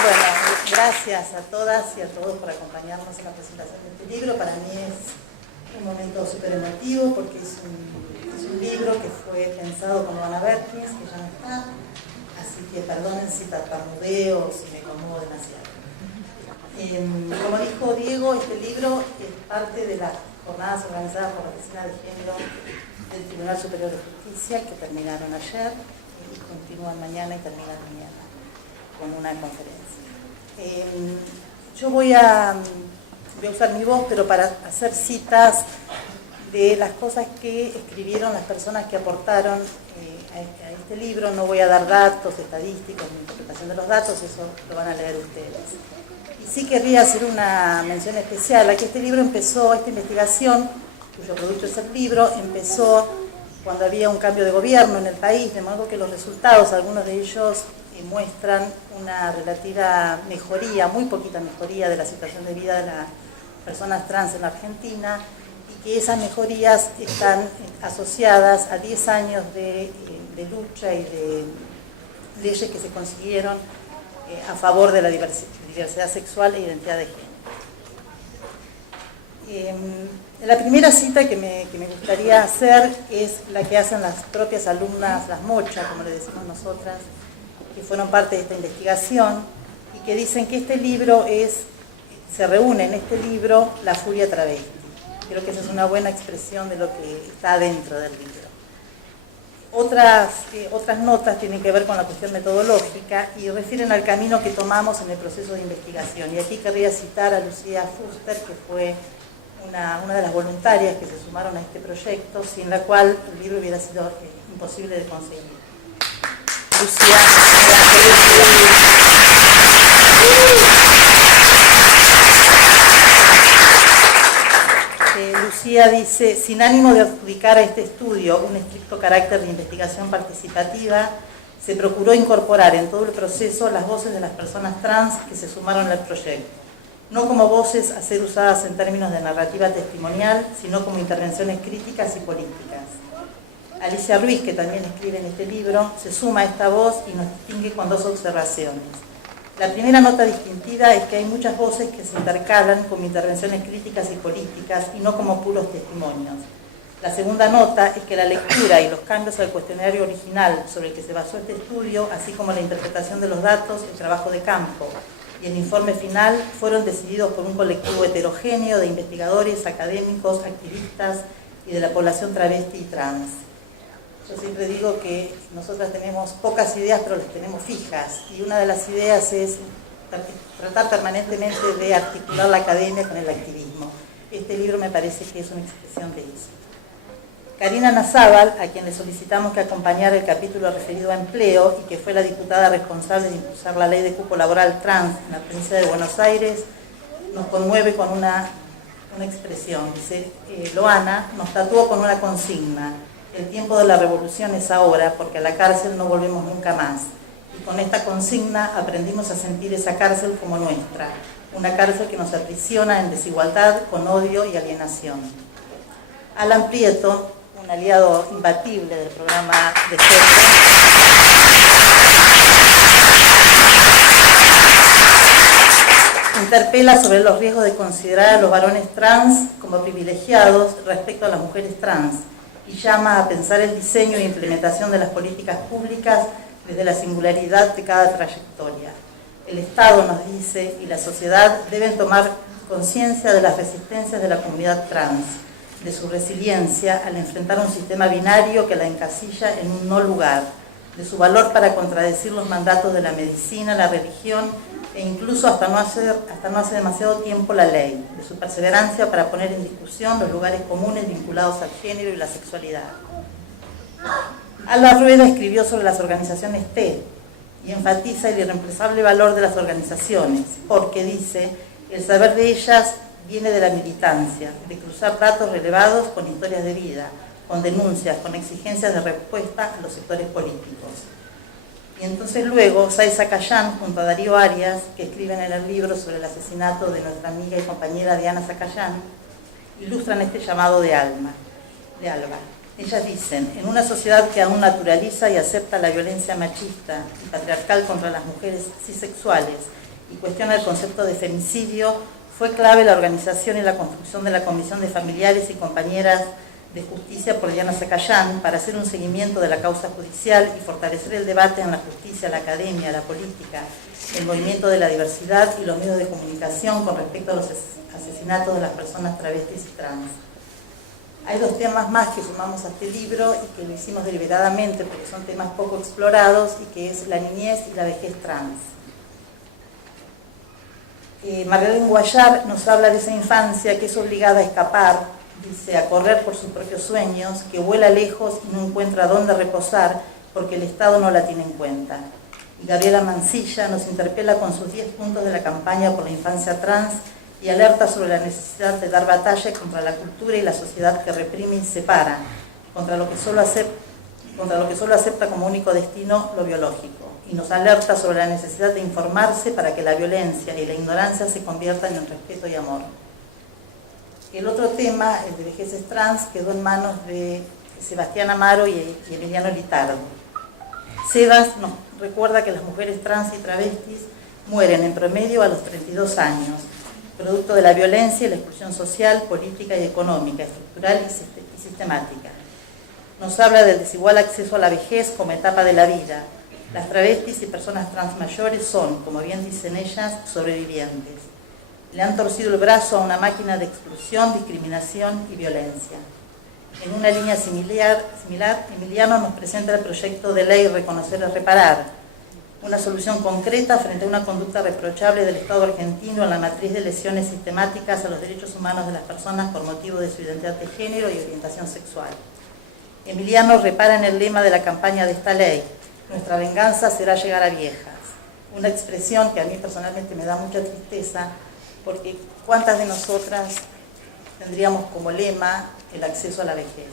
Bueno, gracias a todas y a todos por acompañarnos en la presentación de este libro. Para mí es un momento súper emotivo porque es un libro que fue pensado con Luana Bertins, que ya no está, así que perdonen si tartamudeo o si me conmuevo demasiado. Como dijo Diego, este libro es parte de las jornadas organizadas por la Oficina de Género del Tribunal Superior de Justicia, que terminaron ayer y continúan mañana y terminan mañana con una conferencia. Yo voy a usar mi voz, pero para hacer citas de las cosas que escribieron las personas que aportaron a este libro. No voy a dar datos estadísticos ni interpretación de los datos, eso lo van a leer ustedes. Y sí querría hacer una mención especial a que este libro empezó, esta investigación, cuyo producto es el libro, empezó cuando había un cambio de gobierno en el país, de modo que los resultados, algunos de ellos muestran una relativa mejoría, muy poquita mejoría de la situación de vida de las personas trans en la Argentina, y que esas mejorías están asociadas a 10 años de lucha y de leyes que se consiguieron a favor de la diversidad sexual e identidad de género. La primera cita que me gustaría hacer es la que hacen las propias alumnas, las mochas, como le decimos nosotras, que fueron parte de esta investigación, y que dicen que este libro se reúne en este libro la furia travesti. Creo que esa es una buena expresión de lo que está dentro del libro. Otras notas tienen que ver con la cuestión metodológica y refieren al camino que tomamos en el proceso de investigación. Y aquí querría citar a Lucía Fuster, que fue una de las voluntarias que se sumaron a este proyecto, sin la cual el libro hubiera sido imposible de conseguir. Lucía dice: sin ánimo de adjudicar a este estudio un estricto carácter de investigación participativa, se procuró incorporar en todo el proceso las voces de las personas trans que se sumaron al proyecto, no como voces a ser usadas en términos de narrativa testimonial, sino como intervenciones críticas y políticas. Alicia Ruiz, que también escribe en este libro, se suma a esta voz y nos distingue con dos observaciones. La primera nota distintiva es que hay muchas voces que se intercalan como intervenciones críticas y políticas y no como puros testimonios. La segunda nota es que la lectura y los cambios al cuestionario original sobre el que se basó este estudio, así como la interpretación de los datos, el trabajo de campo y el informe final, fueron decididos por un colectivo heterogéneo de investigadores, académicos, activistas y de la población travesti y trans. Yo siempre digo que nosotras tenemos pocas ideas, pero las tenemos fijas, y una de las ideas es tratar permanentemente de articular la academia con el activismo. Este libro me parece que es una expresión de eso. Karina Nazábal, a quien le solicitamos que acompañara el capítulo referido a empleo y que fue la diputada responsable de impulsar la ley de cupo laboral trans en la provincia de Buenos Aires, nos conmueve con una expresión. Dice: Loana nos tatuó con una consigna: el tiempo de la revolución es ahora, porque a la cárcel no volvemos nunca más. Y con esta consigna aprendimos a sentir esa cárcel como nuestra, una cárcel que nos aprisiona en desigualdad, con odio y alienación. Alan Prieto, un aliado imbatible del programa de GESE, interpela sobre los riesgos de considerar a los varones trans como privilegiados respecto a las mujeres trans, y llama a pensar el diseño e implementación de las políticas públicas desde la singularidad de cada trayectoria. El Estado, nos dice, y la sociedad deben tomar conciencia de las resistencias de la comunidad trans, de su resiliencia al enfrentar un sistema binario que la encasilla en un no lugar, de su valor para contradecir los mandatos de la medicina, la religión e incluso hasta no hace demasiado tiempo la ley, de su perseverancia para poner en discusión los lugares comunes vinculados al género y la sexualidad. Alba Rueda escribió sobre las organizaciones T y enfatiza el irreemplazable valor de las organizaciones, porque, dice, el saber de ellas viene de la militancia, de cruzar datos relevados con historias de vida, con denuncias, con exigencias de respuesta a los sectores políticos. Y entonces luego Say Zacayán, junto a Darío Arias, que escriben en el libro sobre el asesinato de nuestra amiga y compañera Diana Zacayán, ilustran este llamado de Alba. Ellas dicen: en una sociedad que aún naturaliza y acepta la violencia machista y patriarcal contra las mujeres cisexuales y cuestiona el concepto de femicidio, fue clave la organización y la construcción de la Comisión de Familiares y Compañeras de Justicia por Liliana Zacayán para hacer un seguimiento de la causa judicial y fortalecer el debate en la justicia, la academia, la política, el movimiento de la diversidad y los medios de comunicación con respecto a los asesinatos de las personas travestis y trans. Hay dos temas más que sumamos a este libro y que lo hicimos deliberadamente porque son temas poco explorados y que es la niñez y la vejez trans. Marlene Guayar nos habla de esa infancia que es obligada a escapar, dice, a correr por sus propios sueños, que vuela lejos y no encuentra dónde reposar porque el Estado no la tiene en cuenta. Y Gabriela Mancilla nos interpela con sus 10 puntos de la campaña por la infancia trans y alerta sobre la necesidad de dar batalla contra la cultura y la sociedad que reprime y separa, contra lo que solo acepta como único destino lo biológico, y nos alerta sobre la necesidad de informarse para que la violencia y la ignorancia se conviertan en respeto y amor. El otro tema, el de vejeces trans, quedó en manos de Sebastián Amaro y Emiliano Litardo. Sebas nos recuerda que las mujeres trans y travestis mueren en promedio a los 32 años, producto de la violencia y la exclusión social, política y económica, estructural y sistemática. Nos habla del desigual acceso a la vejez como etapa de la vida. Las travestis y personas trans mayores son, como bien dicen ellas, sobrevivientes. Le han torcido el brazo a una máquina de exclusión, discriminación y violencia. En una línea similar, Emiliano nos presenta el proyecto de ley Reconocer es Reparar, una solución concreta frente a una conducta reprochable del Estado argentino en la matriz de lesiones sistemáticas a los derechos humanos de las personas por motivo de su identidad de género y orientación sexual. Emiliano repara en el lema de la campaña de esta ley: nuestra venganza será llegar a viejas. Una expresión que a mí personalmente me da mucha tristeza, porque ¿cuántas de nosotras tendríamos como lema el acceso a la vejez?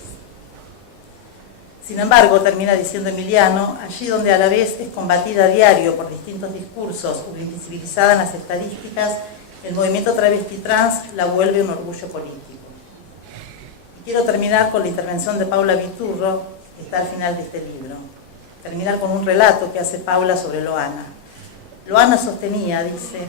Sin embargo, termina diciendo Emiliano, allí donde a la vez es combatida a diario por distintos discursos o invisibilizada en las estadísticas, el movimiento travesti trans la vuelve un orgullo político. Y quiero terminar con la intervención de Paula Viturro, que está al final de este libro. Terminar con un relato que hace Paula sobre Loana. Loana sostenía, dice,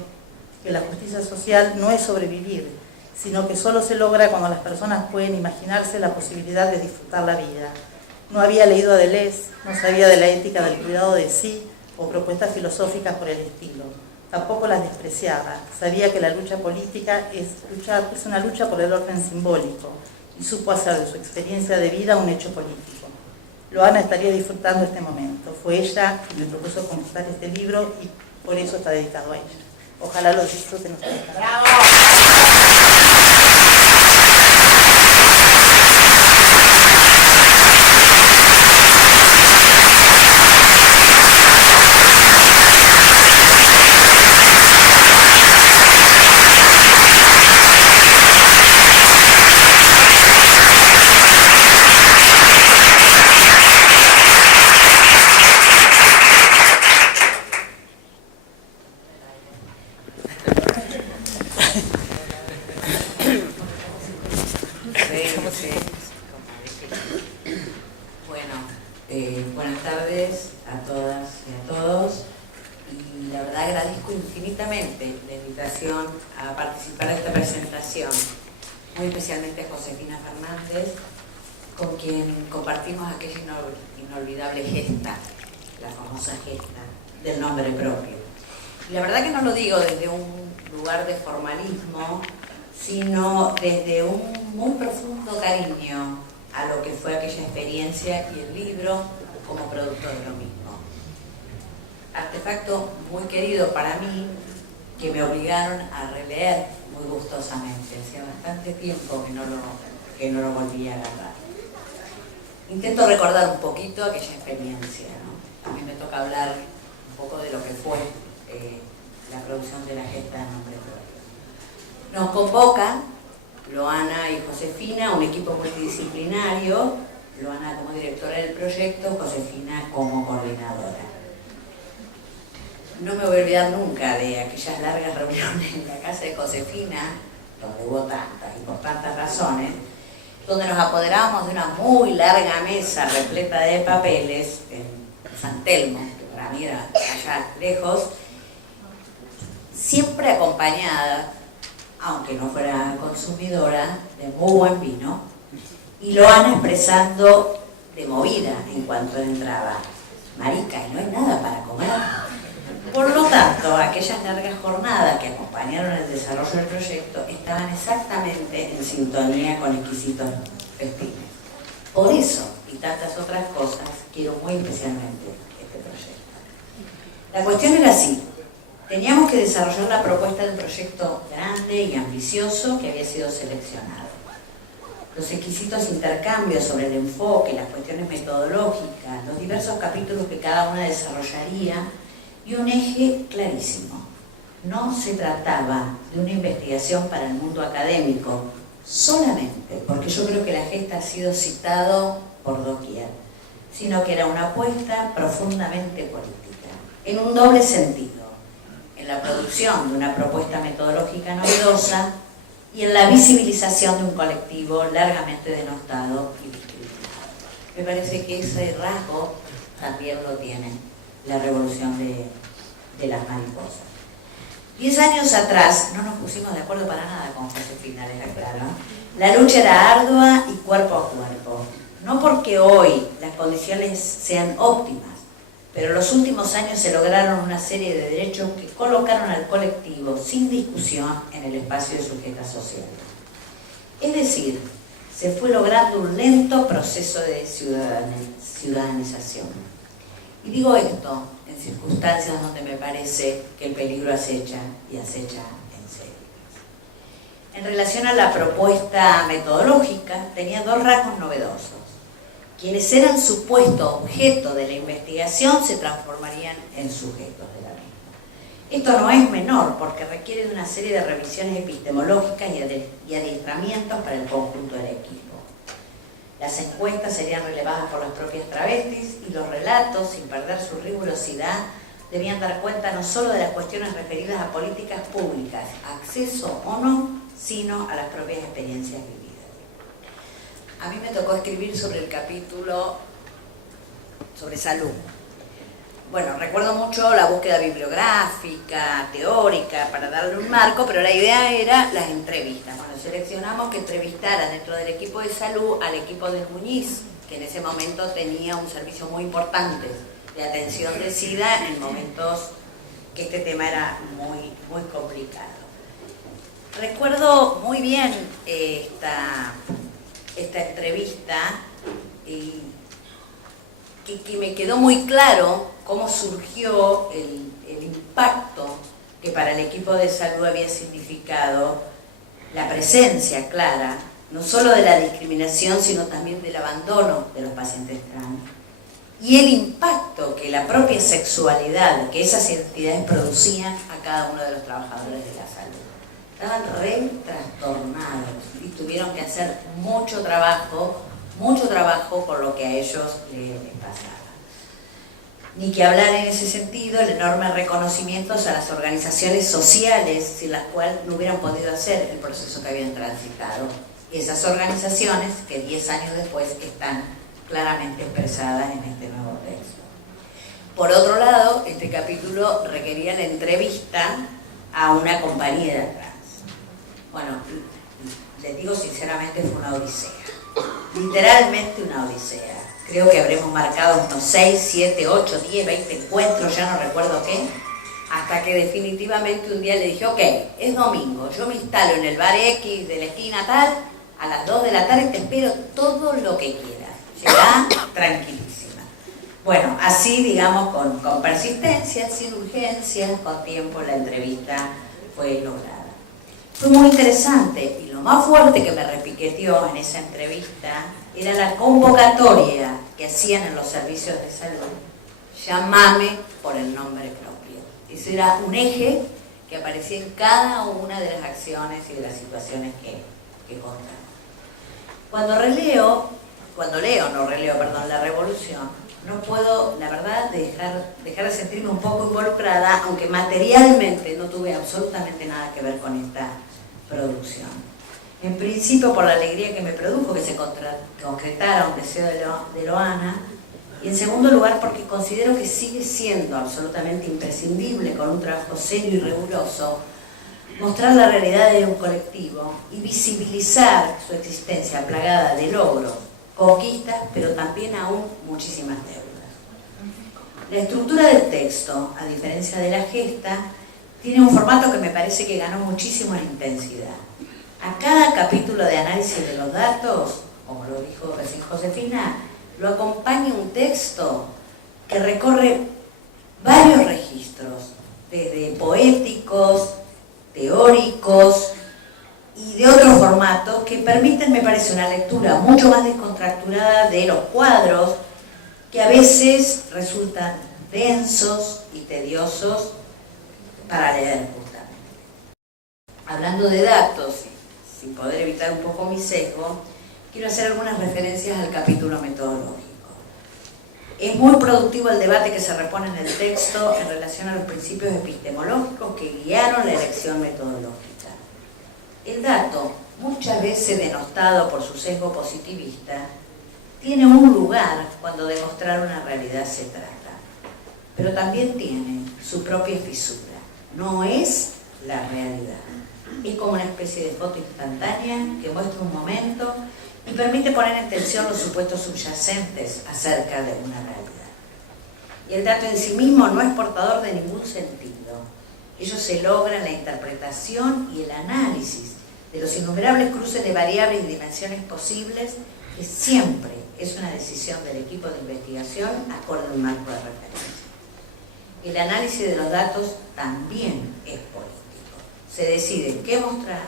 que la justicia social no es sobrevivir, sino que solo se logra cuando las personas pueden imaginarse la posibilidad de disfrutar la vida. No había leído a Deleuze, no sabía de la ética del cuidado de sí o propuestas filosóficas por el estilo. Tampoco las despreciaba. Sabía que la lucha política es una lucha por el orden simbólico y supo hacer de su experiencia de vida un hecho político. Loana estaría disfrutando este momento. Fue ella quien me propuso completar este libro y por eso está dedicado a ella. Ojalá lo disfruten ustedes. ¡Bravo! Buenas tardes a todas y a todos, y la verdad agradezco infinitamente la invitación a participar de esta presentación, muy especialmente a Josefina Fernández, con quien compartimos aquella inolvidable gesta, la famosa gesta del nombre propio. Y la verdad que no lo digo desde un lugar de formalismo, sino desde un muy profundo cariño a lo que fue aquella experiencia y el libro como producto de lo mismo. Artefacto muy querido para mí, que me obligaron a releer muy gustosamente. Hacía bastante tiempo que no lo volví a agarrar. Intento recordar un poquito aquella experiencia, ¿no? También me toca hablar un poco de lo que fue la producción de la gesta de nombre propio. Nos convocan Loana y Josefina, un equipo multidisciplinario, Loana como directora del proyecto, Josefina como coordinadora. No me voy a olvidar nunca de aquellas largas reuniones en la casa de Josefina, donde hubo tantas y por tantas razones, donde nos apoderábamos de una muy larga mesa repleta de papeles en San Telmo, que para mí era allá lejos, siempre acompañada, aunque no fuera consumidora, de muy buen vino, y Loana expresando de movida en cuanto entraba: marica, y no hay nada para comer. Por lo tanto, aquellas largas jornadas que acompañaron el desarrollo del proyecto estaban exactamente en sintonía con exquisitos festines. Por eso, y tantas otras cosas, quiero muy especialmente este proyecto. La cuestión era así: teníamos que desarrollar la propuesta de un proyecto grande y ambicioso que había sido seleccionado. Los exquisitos intercambios sobre el enfoque, las cuestiones metodológicas, los diversos capítulos que cada una desarrollaría, y un eje clarísimo: no se trataba de una investigación para el mundo académico solamente, porque yo creo que la gesta ha sido citado por doquier, sino que era una apuesta profundamente política, en un doble sentido: en la producción de una propuesta metodológica novedosa y en la visibilización de un colectivo largamente denostado y discriminado. Me parece que ese rasgo también lo tiene la revolución de las mariposas. 10 años atrás no nos pusimos de acuerdo para nada con Josefina, les aclaro. La lucha era ardua y cuerpo a cuerpo. No porque hoy las condiciones sean óptimas, pero en los últimos años se lograron una serie de derechos que colocaron al colectivo sin discusión en el espacio de sujeta social. Es decir, se fue logrando un lento proceso de ciudadanización. Y digo esto en circunstancias donde me parece que el peligro acecha y acecha en serio. En relación a la propuesta metodológica, tenía dos rasgos novedosos. Quienes eran supuesto objeto de la investigación se transformarían en sujetos de la misma. Esto no es menor, porque requiere de una serie de revisiones epistemológicas y adiestramientos para el conjunto del equipo. Las encuestas serían relevadas por las propias travestis y los relatos, sin perder su rigurosidad, debían dar cuenta no solo de las cuestiones referidas a políticas públicas, acceso o no, sino a las propias experiencias vividas. A mí me tocó escribir sobre el capítulo sobre salud. Bueno, recuerdo mucho la búsqueda bibliográfica, teórica, para darle un marco, pero la idea era las entrevistas. Bueno, seleccionamos que entrevistara dentro del equipo de salud al equipo de Muñiz, que en ese momento tenía un servicio muy importante de atención de SIDA en momentos que este tema era muy, muy complicado. Recuerdo muy bien esta entrevista y que me quedó muy claro cómo surgió el impacto que para el equipo de salud había significado la presencia clara, no solo de la discriminación, sino también del abandono de los pacientes trans, y el impacto que la propia sexualidad, que esas identidades producían a cada uno de los trabajadores de la salud. Estaban re trastornados y tuvieron que hacer mucho trabajo por lo que a ellos les pasaba. Ni que hablar en ese sentido el enorme reconocimiento a las organizaciones sociales sin las cuales no hubieran podido hacer el proceso que habían transitado. Y esas organizaciones que 10 años después están claramente expresadas en este nuevo texto. Por otro lado, este capítulo requería la entrevista a una compañera trans. Bueno, les digo sinceramente, fue una odisea. Literalmente una odisea. Creo que habremos marcado unos 6, 7, 8, 10, 20 encuentros, ya no recuerdo qué, hasta que definitivamente un día le dije: ok, es domingo, yo me instalo en el bar X de la esquina tal, a las 2 de la tarde te espero todo lo que quieras. Llegá tranquilísima. Bueno, así digamos, con persistencia, sin urgencias, con tiempo, la entrevista fue lograda. Fue muy interesante, y lo más fuerte que me repiqueteó en esa entrevista era la convocatoria que hacían en los servicios de salud: llamame por el nombre propio. Ese era un eje que aparecía en cada una de las acciones y de las situaciones que contamos. Cuando leo La Revolución, no puedo, la verdad, dejar de sentirme un poco involucrada, aunque materialmente no tuve absolutamente nada que ver con esta producción. En principio por la alegría que me produjo que se concretara un deseo de Loana, Y en segundo lugar, porque considero que sigue siendo absolutamente imprescindible, con un trabajo serio y riguroso, mostrar la realidad de un colectivo y visibilizar su existencia plagada de logros, conquistas, pero también aún muchísimas deudas. La estructura del texto, a diferencia de la gesta, tiene un formato que me parece que ganó muchísimo en intensidad. A cada capítulo de análisis de los datos, como lo dijo recién Josefina, lo acompaña un texto que recorre varios registros, desde poéticos, teóricos y de otros formatos que permiten, me parece, una lectura mucho más descontracturada de los cuadros, que a veces resultan densos y tediosos para leer justamente. Hablando de datos, sin poder evitar un poco mi sesgo, quiero hacer algunas referencias al capítulo metodológico. Es muy productivo el debate que se repone en el texto en relación a los principios epistemológicos que guiaron la elección metodológica. El dato, muchas veces denostado por su sesgo positivista, tiene un lugar cuando demostrar una realidad se trata, pero también tiene su propia fisura. No es la realidad. Es como una especie de foto instantánea que muestra un momento y permite poner en tensión los supuestos subyacentes acerca de una realidad. Y el dato en sí mismo no es portador de ningún sentido. Ello se logra en la interpretación y el análisis de los innumerables cruces de variables y dimensiones posibles, que siempre es una decisión del equipo de investigación acorde a un marco de referencia. El análisis de los datos también es político. Se decide qué mostrar,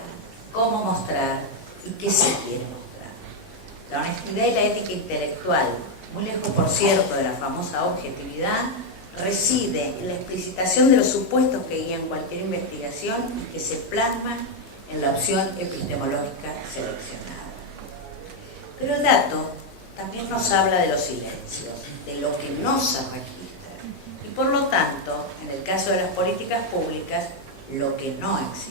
cómo mostrar y qué se quiere mostrar. La honestidad y la ética intelectual, muy lejos por cierto de la famosa objetividad, reside en la explicitación de los supuestos que guían cualquier investigación y que se plasman en la opción epistemológica seleccionada. Pero el dato también nos habla de los silencios, de lo que no se registra. Y por lo tanto, en el caso de las políticas públicas, lo que no existe.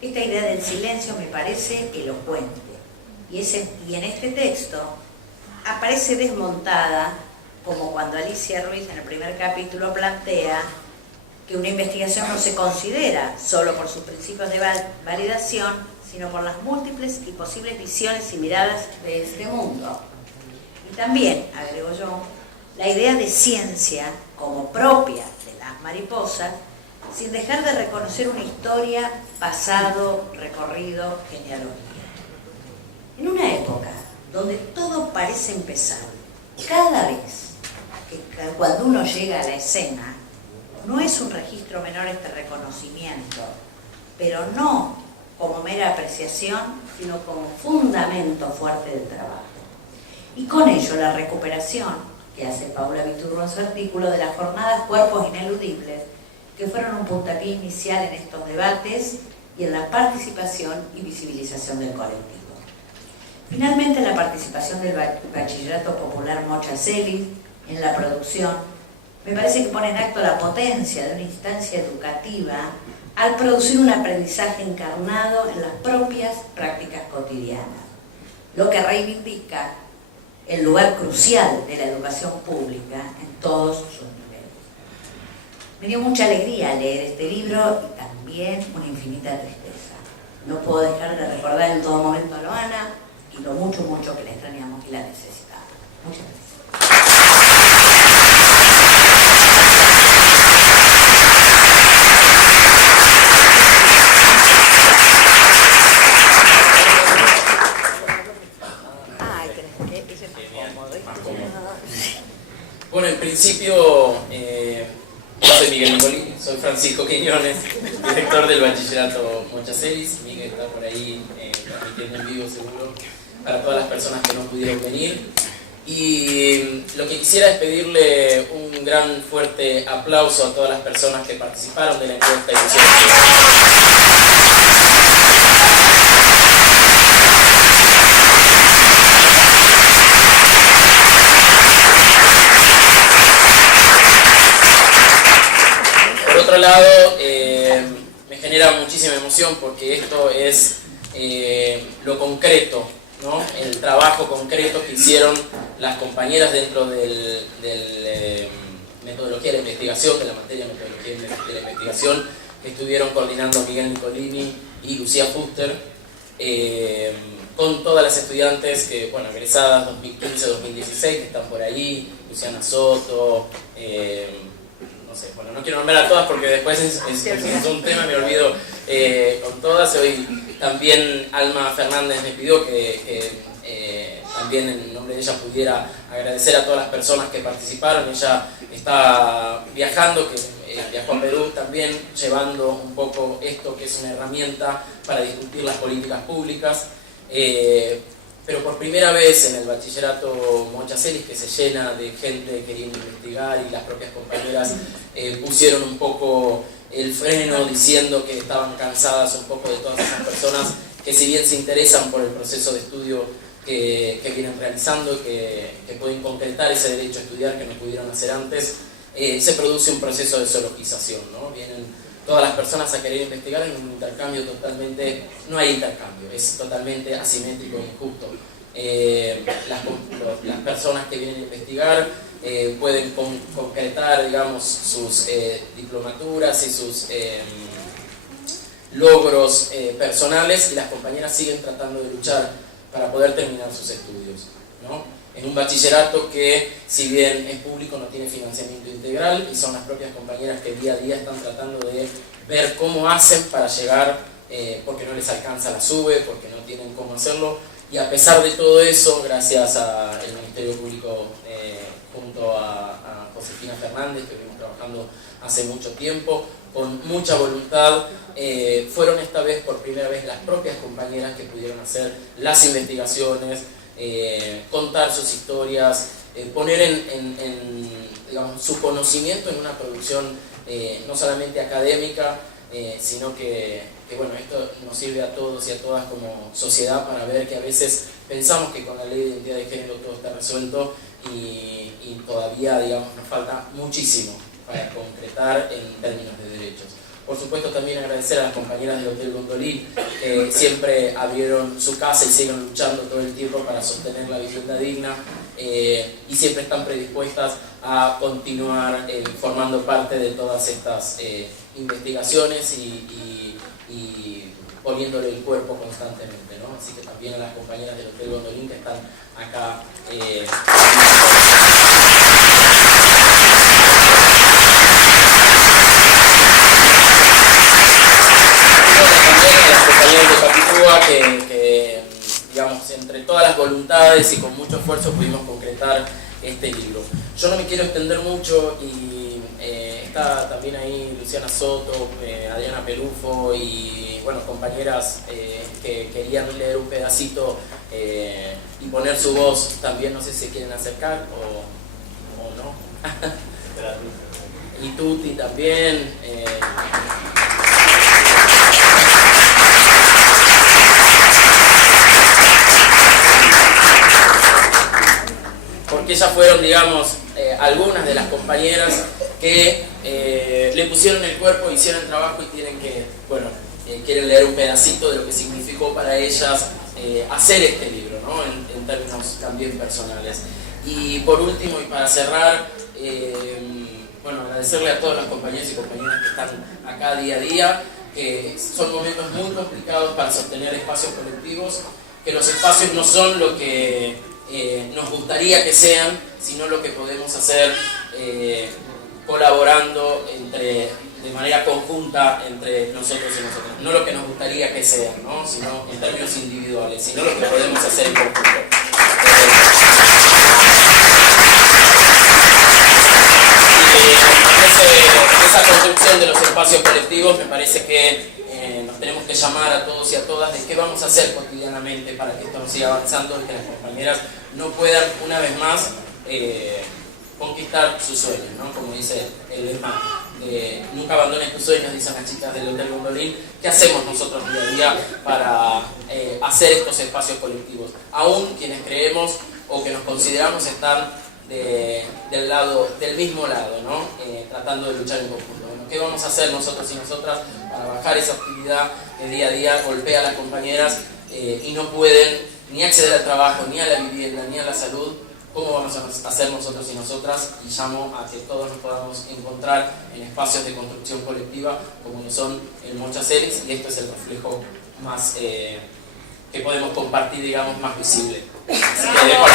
Esta idea del silencio me parece elocuente. Y en este texto aparece desmontada, como cuando Alicia Ruiz en el primer capítulo plantea que una investigación no se considera solo por sus principios de validación, sino por las múltiples y posibles visiones y miradas de este mundo. Y también, agrego yo, la idea de ciencia como propia de las mariposas, sin dejar de reconocer una historia, pasado, recorrido, genealogía. En una época donde todo parece empezar, cada vez que cuando uno llega a la escena, no es un registro menor este reconocimiento, pero no como mera apreciación, sino como fundamento fuerte del trabajo. Y con ello la recuperación que hace Paula Viturro en su artículo de las jornadas Cuerpos Ineludibles, que fueron un puntapié inicial en estos debates y en la participación y visibilización del colectivo. Finalmente, la participación del Bachillerato Popular Mocha Celis en la producción me parece que pone en acto la potencia de una instancia educativa al producir un aprendizaje encarnado en las propias prácticas cotidianas, lo que reivindica el lugar crucial de la educación pública en todos sus niveles. Me dio mucha alegría leer este libro y también una infinita tristeza. No puedo dejar de recordar en todo momento a Loana y lo mucho que la extrañamos y la necesitamos. Muchas gracias. Bueno, en principio, yo soy Miguel Nicolini, soy Francisco Quiñones, director del Bachillerato Mocha Celis. Miguel está por ahí transmitiendo en vivo seguro para todas las personas que no pudieron venir. Y lo que quisiera es pedirle un gran fuerte aplauso a todas las personas que participaron de la encuesta y por otro lado, me genera muchísima emoción porque esto es lo concreto ¿no? El trabajo concreto que hicieron las compañeras dentro del metodología de la investigación, de la materia de metodología de la investigación, que estuvieron coordinando Miguel Nicolini y Lucía Fuster, con todas las estudiantes que, bueno, egresadas 2015-2016, que están por ahí, Luciana Soto, no sé, bueno, no quiero nombrar a todas porque después es un tema, me olvido con todas. Hoy también Alma Fernández me pidió que también en nombre de ella pudiera agradecer a todas las personas que participaron. Ella está viajando, viajó a Perú también, llevando un poco esto que es una herramienta para discutir las políticas públicas. Pero por primera vez en el bachillerato Mochacelis, que se llena de gente queriendo investigar, y las propias compañeras pusieron un poco el freno diciendo que estaban cansadas un poco de todas esas personas que, si bien se interesan por el proceso de estudio que vienen realizando, que pueden concretar ese derecho a estudiar que no pudieron hacer antes, se produce un proceso de zoologización, ¿no? Vienen todas las personas a querer investigar en un intercambio totalmente, no hay intercambio, es totalmente asimétrico e injusto. Las personas que vienen a investigar pueden concretar, digamos, sus diplomaturas y sus logros personales, y las compañeras siguen tratando de luchar para poder terminar sus estudios, ¿no? En un bachillerato que, si bien es público, no tiene financiamiento integral, y son las propias compañeras que día a día están tratando de ver cómo hacen para llegar, porque no les alcanza la SUBE, porque no tienen cómo hacerlo, y a pesar de todo eso, gracias al Ministerio Público, junto a Josefina Fernández, que venimos trabajando hace mucho tiempo, con mucha voluntad, fueron esta vez, por primera vez, las propias compañeras que pudieron hacer las investigaciones, contar sus historias, poner digamos, su conocimiento en una producción no solamente académica, sino que bueno, esto nos sirve a todos y a todas como sociedad para ver que a veces pensamos que con la ley de identidad de género todo está resuelto, y todavía, digamos, nos falta muchísimo para concretar en términos de derechos. Por supuesto, también agradecer a las compañeras del Hotel Gondolin, que siempre abrieron su casa y siguen luchando todo el tiempo para sostener la vivienda digna, y siempre están predispuestas a continuar formando parte de todas estas investigaciones y poniéndole el cuerpo constantemente, ¿no? Así que también a las compañeras del Hotel Gondolin que están acá. Que, digamos, entre todas las voluntades y con mucho esfuerzo pudimos concretar este libro. Yo no me quiero extender mucho, y está también ahí Luciana Soto, Adriana Perufo y, bueno, compañeras que querían leer un pedacito y poner su voz también. No sé si se quieren acercar o no. Y Tuti también. Porque ellas fueron, digamos, algunas de las compañeras que le pusieron el cuerpo, hicieron el trabajo, y tienen que, bueno, quieren leer un pedacito de lo que significó para ellas hacer este libro, ¿no? En términos también personales. Y por último, y para cerrar, bueno, agradecerle a todas las compañeras y compañeras que están acá día a día, que son momentos muy complicados para sostener espacios colectivos, que los espacios no son lo que nos gustaría que sean, sino lo que podemos hacer colaborando de manera conjunta entre nosotros y nosotros. No lo que nos gustaría que sean, ¿no? Sino en términos individuales, sino lo que podemos hacer en conjunto. Esa construcción de los espacios colectivos, me parece que nos tenemos que llamar a todos y a todas de qué vamos a hacer cotidianamente para que esto siga avanzando, y que las compañeras no puedan una vez más conquistar sus sueños, ¿no? Como dice el lema, nunca abandones tus sueños, dicen las chicas del Hotel Gondolin. ¿Qué hacemos nosotros día a día para hacer estos espacios colectivos? Aún quienes creemos o que nos consideramos estar del mismo lado, ¿no? Tratando de luchar en conjunto. Bueno, ¿qué vamos a hacer nosotros y nosotras para bajar esa actividad que día a día golpea a las compañeras y no pueden ni acceder al trabajo, ni a la vivienda, ni a la salud, ¿cómo vamos a hacer nosotros y nosotras? Y llamo a que todos nos podamos encontrar en espacios de construcción colectiva, como lo son en muchas series, y esto es el reflejo más que podemos compartir, digamos, más visible. Así que dejo la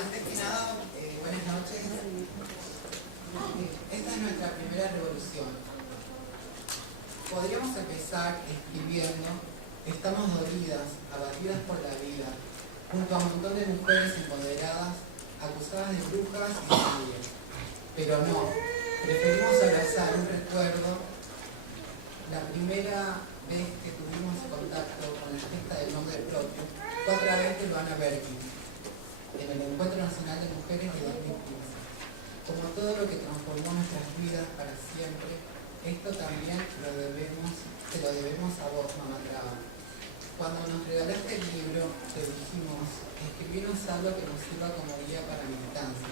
Antes que nada, buenas noches. Esta es nuestra primera revolución. Podríamos empezar escribiendo: estamos dolidas, abatidas por la vida, junto a un montón de mujeres empoderadas, acusadas de brujas y sangre. Pero no, preferimos abrazar un recuerdo. La primera vez que tuvimos contacto con la gesta del nombre propio fue a través de Luana Berkin, en el Encuentro Nacional de Mujeres de 2015. Como todo lo que transformó nuestras vidas para siempre, esto también te lo debemos a vos, mamá Traba. Cuando nos regalaste el libro, te dijimos: escribirnos algo que nos sirva como guía para militancia,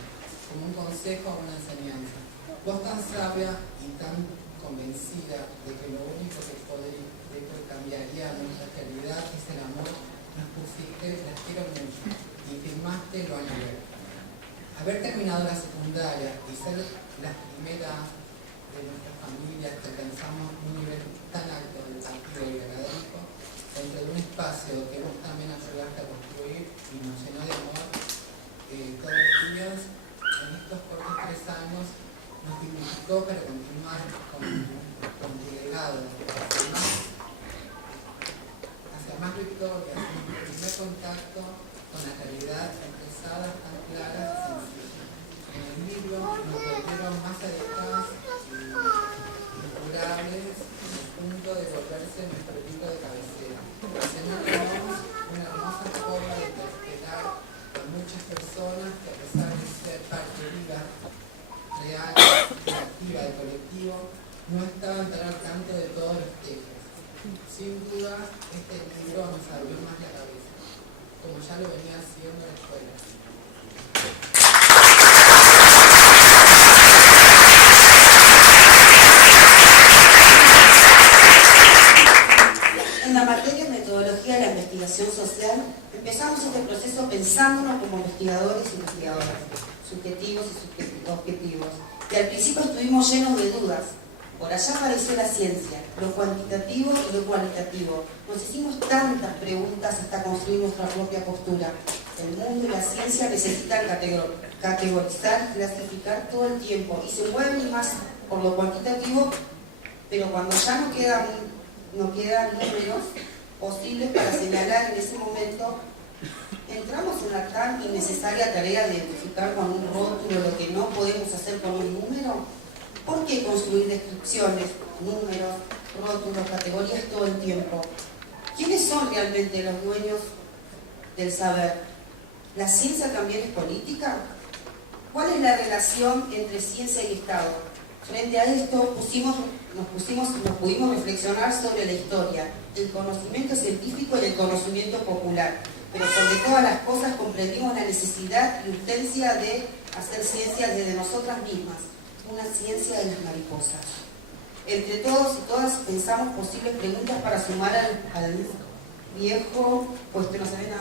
como un consejo o una enseñanza. Vos tan sabia y tan convencida de que lo único que cambiaría nuestra realidad es el amor, nos pusiste: las quiero mucho, y firmaste lo anhelé. Haber terminado la secundaria y ser las primeras de nuestras familias que alcanzamos un nivel tan alto del partido y académico, dentro de un espacio que vos también ayudaste a construir y nos llenó de amor, todos los días, en estos cortos 3 años, nos dignificó para continuar con tu legado hacia más victorias, nuestro primer contacto con la realidad expresadas tan claras y sencillas. En el libro nos volvieron más adecuadas y incurables, en el punto de volverse nuestro libro de cabecera. Enseñándonos una hermosa forma de interpretar a muchas personas que, a pesar de ser parte viva, real, activa del colectivo, no estaban tan al tanto de todos los temas. Sin duda, este libro nos abrió más la cabeza, como ya lo venía haciendo la escuela. En la materia de metodología de la investigación social, empezamos este proceso pensándonos como investigadores y investigadoras, subjetivos y objetivos. Y al principio estuvimos llenos de dudas. Por allá apareció la ciencia, lo cuantitativo y lo cualitativo. Nos hicimos tantas preguntas hasta construir nuestra propia postura. El mundo y la ciencia necesitan categorizar, clasificar todo el tiempo y se mueven más por lo cuantitativo, pero cuando ya no quedan números posibles para señalar en ese momento, entramos en la tan innecesaria tarea de identificar con un rótulo lo que no podemos hacer con un número. ¿Por qué construir descripciones, números, rótulos, categorías todo el tiempo? ¿Quiénes son realmente los dueños del saber? ¿La ciencia también es política? ¿Cuál es la relación entre ciencia y Estado? Frente a esto nos pudimos reflexionar sobre la historia, el conocimiento científico y el conocimiento popular, pero sobre todas las cosas comprendimos la necesidad y urgencia de hacer ciencia desde nosotras mismas, una ciencia de las mariposas. Entre todos y todas pensamos posibles preguntas para sumar al viejo cuestionario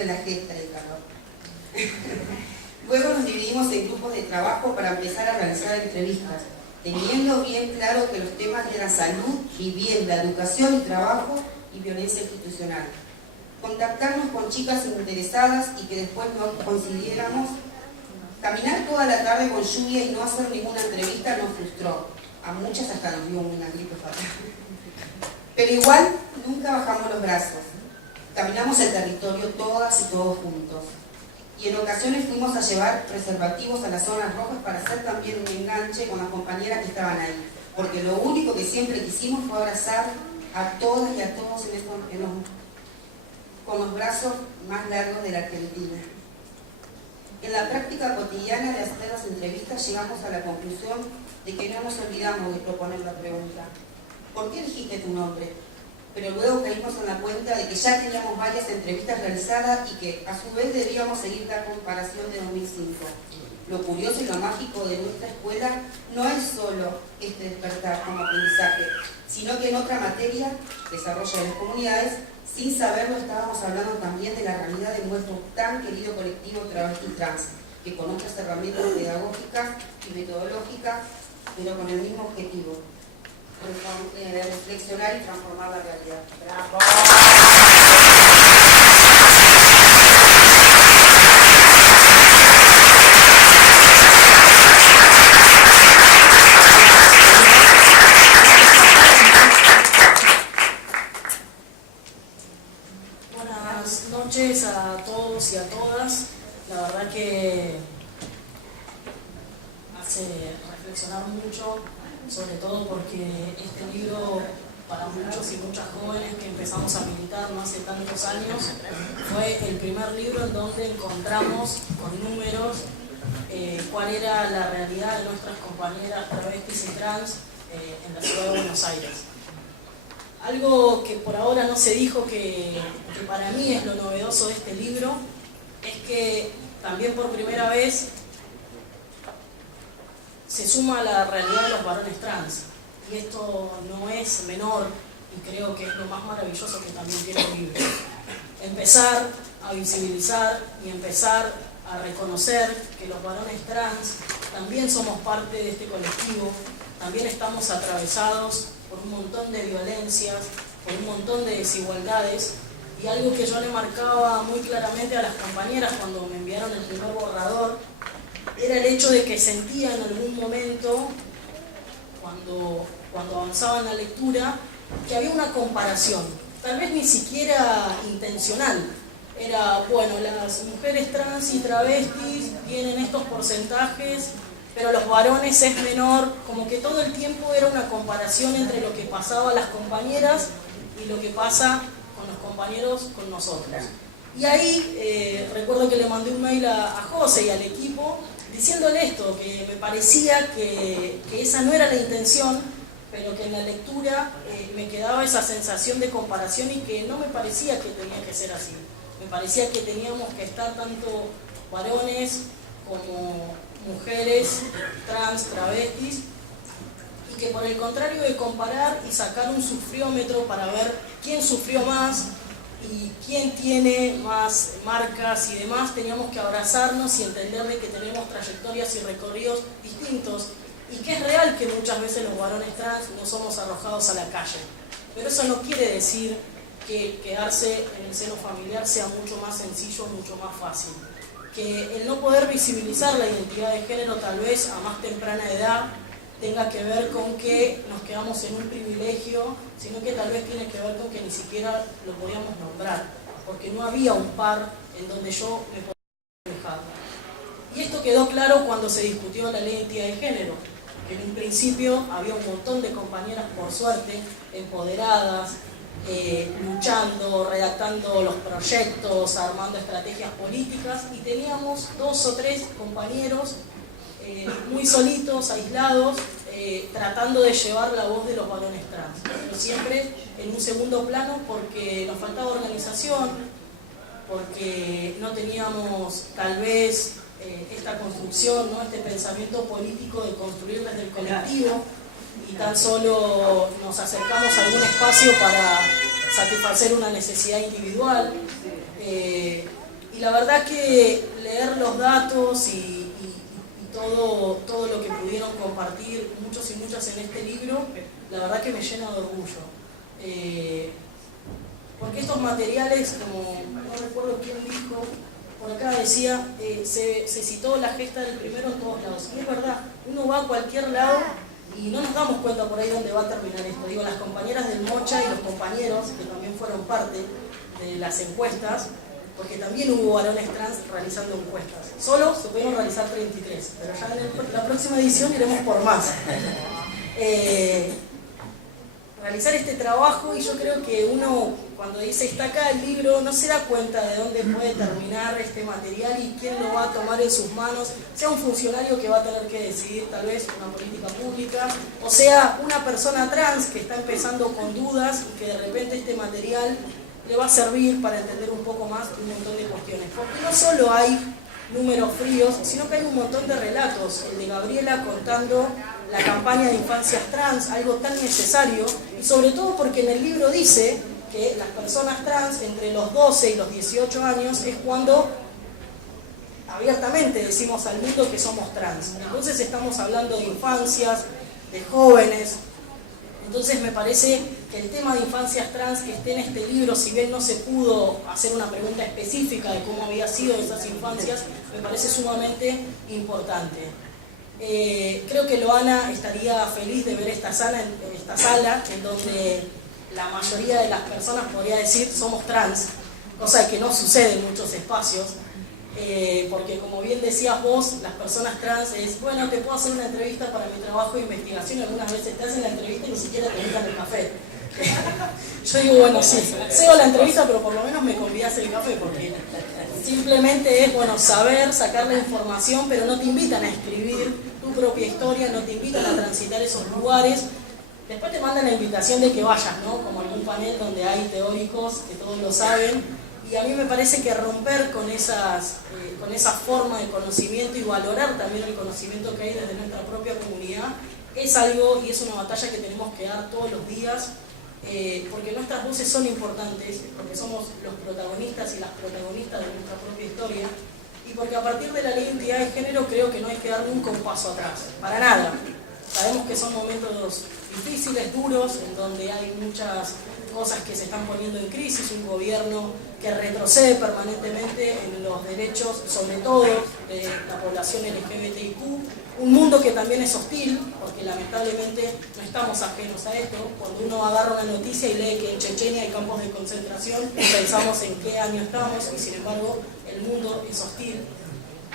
de la gesta del calor. Luego nos dividimos en grupos de trabajo para empezar a realizar entrevistas, teniendo bien claro que los temas eran salud, vivienda, educación y trabajo y violencia institucional. Contactarnos con chicas interesadas y que después no coincidiéramos. Caminar toda la tarde con lluvia y no hacer ninguna entrevista nos frustró. A muchas hasta nos dio una gripe fatal. Pero igual nunca bajamos los brazos. Caminamos el territorio todas y todos juntos. Y en ocasiones fuimos a llevar preservativos a las zonas rojas para hacer también un enganche con las compañeras que estaban ahí. Porque lo único que siempre quisimos fue abrazar a todas y a todos con los brazos más largos de la Argentina. En la práctica cotidiana de hacer las entrevistas llegamos a la conclusión de que no nos olvidamos de proponer la pregunta: ¿por qué elegiste tu nombre? pero luego caímos en la cuenta de que ya teníamos varias entrevistas realizadas y que a su vez debíamos seguir la comparación de 2005. Lo curioso y lo mágico de nuestra escuela no es solo este despertar como aprendizaje, sino que en otra materia, desarrollo de las comunidades, sin saberlo estábamos hablando también de la realidad de nuestro tan querido colectivo travesti trans, que con otras herramientas pedagógicas y metodológicas, pero con el mismo objetivo, reflexionar y transformar la realidad. ¡Bravo! Buenas noches a todos y a todas. La verdad que hace reflexionar mucho, sobre todo porque este libro, para muchos y muchas jóvenes que empezamos a militar no hace tantos años, fue el primer libro en donde encontramos con números cuál era la realidad de nuestras compañeras travestis y trans en la ciudad de Buenos Aires. Algo que por ahora no se dijo, que para mí es lo novedoso de este libro, es que también por primera vez se suma la realidad de los varones trans. Y esto no es menor, y creo que es lo más maravilloso que también tiene el libro. Empezar a visibilizar y empezar a reconocer que los varones trans también somos parte de este colectivo, también estamos atravesados por un montón de violencias, por un montón de desigualdades, y algo que yo le marcaba muy claramente a las compañeras cuando me enviaron el primer borrador, era el hecho de que sentía en algún momento, cuando avanzaba en la lectura, que había una comparación, tal vez ni siquiera intencional. Era, bueno, las mujeres trans y travestis tienen estos porcentajes, pero los varones es menor, como que todo el tiempo era una comparación entre lo que pasaba a las compañeras y lo que pasa con los compañeros con nosotros. Y ahí recuerdo que le mandé un mail a José y al equipo diciéndole esto, que me parecía que esa no era la intención, pero que en la lectura me quedaba esa sensación de comparación y que no me parecía que tenía que ser así. Me parecía que teníamos que estar tanto varones como mujeres, trans, travestis, y que por el contrario de comparar y sacar un sufriómetro para ver quién sufrió más y quién tiene más marcas y demás, teníamos que abrazarnos y entender de que tenemos trayectorias y recorridos distintos, y que es real que muchas veces los varones trans no somos arrojados a la calle, pero eso no quiere decir que quedarse en el seno familiar sea mucho más sencillo, mucho más fácil. Que el no poder visibilizar la identidad de género tal vez a más temprana edad tenga que ver con que nos quedamos en un privilegio, sino que tal vez tiene que ver con que ni siquiera lo podíamos nombrar, porque no había un par en donde yo me podía reflejar. Y esto quedó claro cuando se discutió la ley de identidad de género, que en un principio había un montón de compañeras, por suerte, empoderadas, luchando, redactando los proyectos, armando estrategias políticas, y teníamos 2 o 3 compañeros muy solitos, aislados, tratando de llevar la voz de los varones trans, pero siempre en un segundo plano porque nos faltaba organización, porque no teníamos tal vez esta construcción, ¿no? Este pensamiento político de construir desde el colectivo, y tan solo nos acercamos a algún espacio para satisfacer una necesidad individual. Y la verdad que leer los datos y todo lo que pudieron compartir muchos y muchas en este libro, la verdad que me llena de orgullo. Porque estos materiales, como no recuerdo quién dijo, por acá decía, se citó la gesta del primero en todos lados. Y es verdad, uno va a cualquier lado y no nos damos cuenta por ahí dónde va a terminar esto. Digo, las compañeras del Mocha y los compañeros, que también fueron parte de las encuestas, porque también hubo varones trans realizando encuestas. Solo se pudieron realizar 33, pero ya en la próxima edición iremos por más. Realizar este trabajo, y yo creo que uno, cuando dice está acá el libro, no se da cuenta de dónde puede terminar este material y quién lo va a tomar en sus manos, sea un funcionario que va a tener que decidir tal vez una política pública, o sea una persona trans que está empezando con dudas y que de repente este material le va a servir para entender un poco más un montón de cuestiones. Porque no solo hay números fríos, sino que hay un montón de relatos. El de Gabriela contando la campaña de infancias trans, algo tan necesario, y sobre todo porque en el libro dice que las personas trans entre los 12 y los 18 años es cuando abiertamente decimos al mundo que somos trans. Entonces estamos hablando de infancias, de jóvenes. Entonces me parece que el tema de infancias trans que esté en este libro, si bien no se pudo hacer una pregunta específica de cómo había sido esas infancias, me parece sumamente importante. Creo que Loana estaría feliz de ver esta sala en donde la mayoría de las personas podría decir somos trans, cosa que no sucede en muchos espacios. Porque como bien decías vos, las personas trans es, bueno, te puedo hacer una entrevista para mi trabajo de investigación, y algunas veces te hacen la entrevista y ni siquiera te invitan el café. Yo digo, bueno, sí, cedo la entrevista, pero por lo menos me convidas el café, porque simplemente es, bueno, saber, sacar la información, pero no te invitan a escribir tu propia historia, no te invitan a transitar esos lugares. Después te mandan la invitación de que vayas, ¿no? Como algún panel donde hay teóricos que todos lo saben. Y a mí me parece que romper con esa forma de conocimiento y valorar también el conocimiento que hay desde nuestra propia comunidad es algo y es una batalla que tenemos que dar todos los días, porque nuestras voces son importantes, porque somos los protagonistas y las protagonistas de nuestra propia historia, y porque a partir de la ley de identidad de género creo que no hay que dar nunca un paso atrás, para nada. Sabemos que son momentos difíciles, duros, en donde hay muchas cosas que se están poniendo en crisis, un gobierno que retrocede permanentemente en los derechos, sobre todo de la población LGBTIQ, un mundo que también es hostil, porque lamentablemente no estamos ajenos a esto. Cuando uno agarra una noticia y lee que en Chechenia hay campos de concentración, pensamos en qué año estamos, y sin embargo el mundo es hostil.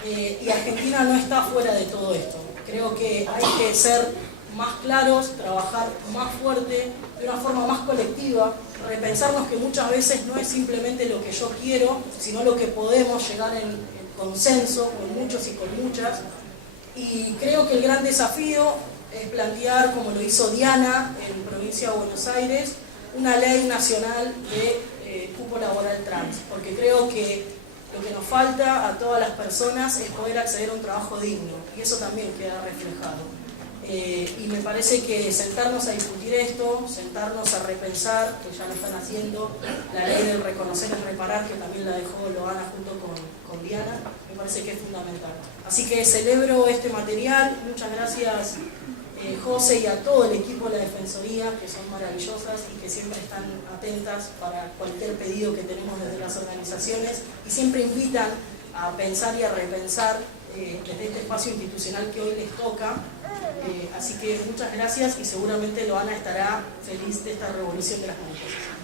Y Argentina no está fuera de todo esto. Creo que hay que ser más claros, trabajar más fuerte, de una forma más colectiva, repensarnos que muchas veces no es simplemente lo que yo quiero, sino lo que podemos llegar en consenso con muchos y con muchas. Y creo que el gran desafío es plantear, como lo hizo Diana en Provincia de Buenos Aires, una ley nacional de cupo laboral trans, porque creo que lo que nos falta a todas las personas es poder acceder a un trabajo digno, y eso también queda reflejado. Y me parece que sentarnos a discutir esto, sentarnos a repensar, que ya lo están haciendo, la ley del reconocer y reparar, que también la dejó Loana junto con Diana, me parece que es fundamental. Así que celebro este material, muchas gracias José y a todo el equipo de la Defensoría, que son maravillosas y que siempre están atentas para cualquier pedido que tenemos desde las organizaciones y siempre invitan a pensar y a repensar desde este espacio institucional que hoy les toca. Así que muchas gracias y seguramente Loana estará feliz de esta revolución de las manifestaciones.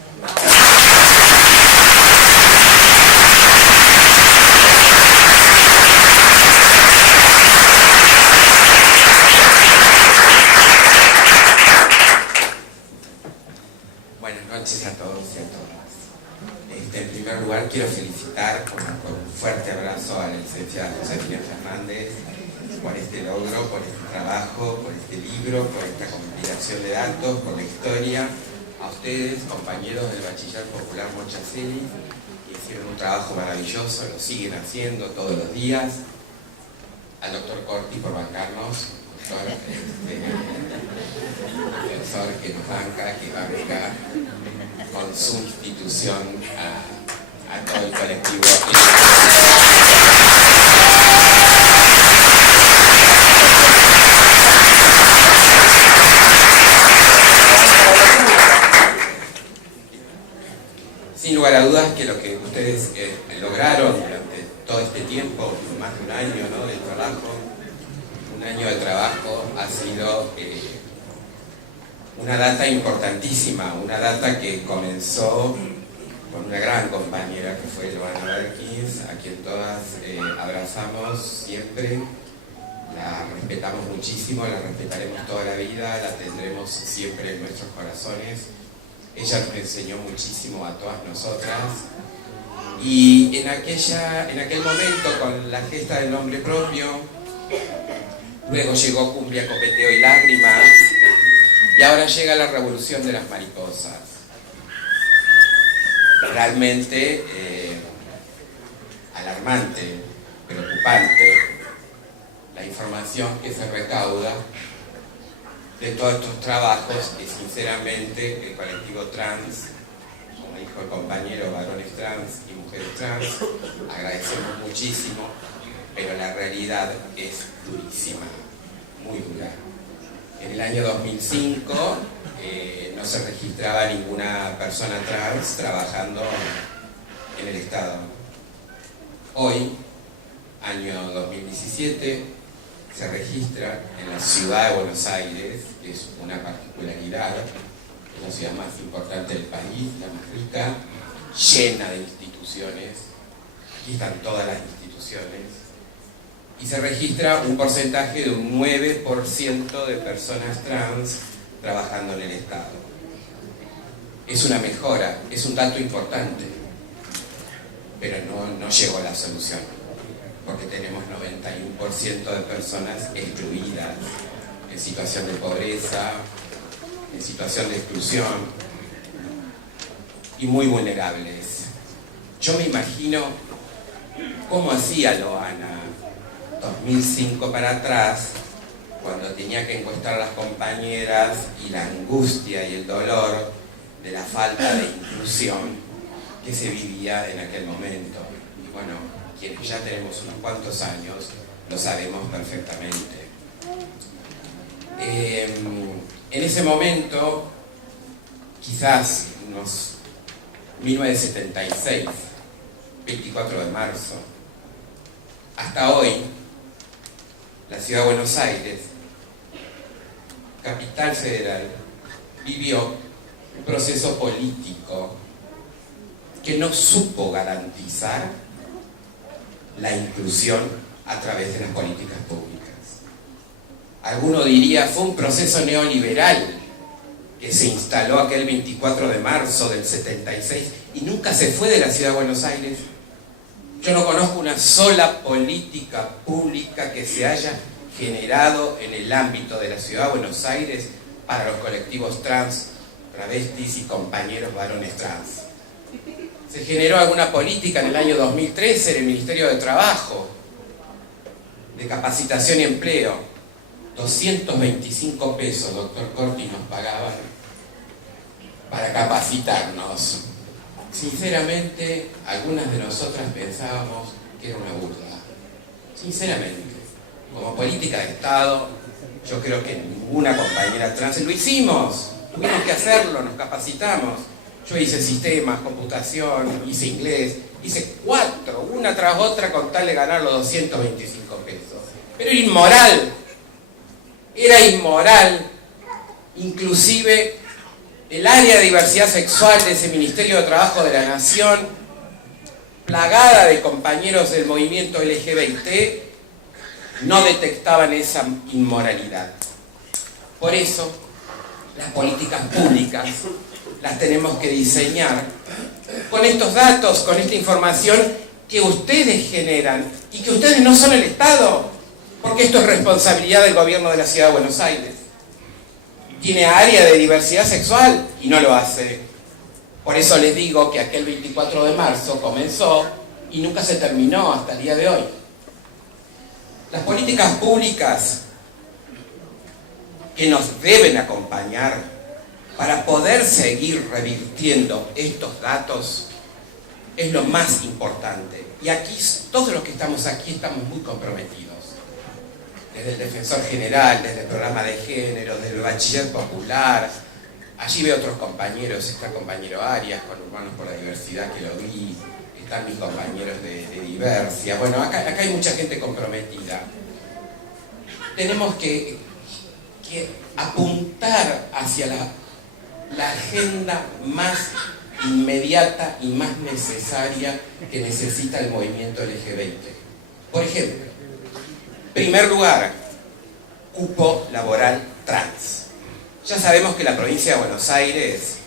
Buenas noches a todos y a todas. En primer lugar quiero felicitar con un fuerte abrazo a la licenciada Josefina Fernández por este logro, por este trabajo, por este libro, por esta compilación de datos, por la historia. A ustedes, compañeros del Bachiller Popular Mochaceli, que hicieron un trabajo maravilloso, lo siguen haciendo todos los días. Al doctor Corti por bancarnos, profesor que nos banca, que banca con su institución a todo el colectivo. Sin lugar a dudas que lo que ustedes lograron durante todo este tiempo, más de un año, ¿no?, de trabajo, un año de trabajo, ha sido una data importantísima, una data que comenzó con una gran compañera que fue Loana Berkins, a quien todas abrazamos siempre, la respetamos muchísimo, la respetaremos toda la vida, la tendremos siempre en nuestros corazones. Ella nos enseñó muchísimo a todas nosotras. Y en aquel momento, con la gesta del nombre propio, luego llegó Cumbia, Copeteo y Lágrimas, y ahora llega la revolución de las mariposas. Realmente alarmante, preocupante, la información que se recauda de todos estos trabajos que sinceramente el colectivo trans, como dijo el compañero, varones trans y mujeres trans, agradecemos muchísimo, pero la realidad es durísima, muy dura. En el año 2005 no se registraba ninguna persona trans trabajando en el Estado. Hoy, año 2017, se registra en la ciudad de Buenos Aires, que es una particularidad, es la ciudad más importante del país, la más rica, llena de instituciones, aquí están todas las instituciones, y se registra un porcentaje de un 9% de personas trans trabajando en el Estado. Es una mejora, es un dato importante, pero no llegó a la solución, porque tenemos 91% de personas excluidas, en situación de pobreza, en situación de exclusión, y muy vulnerables. Yo me imagino cómo hacía Loana 2005 para atrás, cuando tenía que encuestar a las compañeras y la angustia y el dolor de la falta de inclusión que se vivía en aquel momento. Y bueno, quienes ya tenemos unos cuantos años lo sabemos perfectamente. En ese momento, quizás unos 1976, 24 de marzo, hasta hoy, la ciudad de Buenos Aires, capital federal, vivió un proceso político que no supo garantizar la inclusión a través de las políticas públicas. Alguno diría, fue un proceso neoliberal que se instaló aquel 24 de marzo del 76 y nunca se fue de la ciudad de Buenos Aires. Yo no conozco una sola política pública que se haya generado en el ámbito de la ciudad de Buenos Aires para los colectivos trans, travestis y compañeros varones trans. Se generó alguna política en el año 2013 en el Ministerio de Trabajo, de capacitación y empleo. 225 pesos, doctor Corti, nos pagaban para capacitarnos. Sinceramente, algunas de nosotras pensábamos que era una burla. Sinceramente, como política de Estado, yo creo que ninguna compañera trans, lo hicimos, tuvimos que hacerlo, nos capacitamos. Yo hice sistemas, computación, hice inglés, hice 4, una tras otra con tal de ganar los 225 pesos. Pero era inmoral, inclusive el área de diversidad sexual de ese Ministerio de Trabajo de la Nación, plagada de compañeros del movimiento LGBT, no detectaban esa inmoralidad. Por eso, las políticas públicas las tenemos que diseñar con estos datos, con esta información que ustedes generan y que ustedes no son el Estado, porque esto es responsabilidad del gobierno de la Ciudad de Buenos Aires. Tiene área de diversidad sexual y no lo hace. Por eso les digo que aquel 24 de marzo comenzó y nunca se terminó hasta el día de hoy. Las políticas públicas que nos deben acompañar para poder seguir revirtiendo estos datos es lo más importante. Y aquí, todos los que estamos aquí estamos muy comprometidos. Desde el Defensor General, desde el Programa de Género, desde el Bachiller Popular. Allí veo otros compañeros, está el compañero Arias con Urbanos por la Diversidad, que lo vi, están mis compañeros de Diversia. Bueno, acá hay mucha gente comprometida. Tenemos que apuntar hacia la agenda más inmediata y más necesaria que necesita el movimiento LGBT. Por ejemplo, primer lugar, cupo laboral trans. Ya sabemos que la provincia de Buenos Aires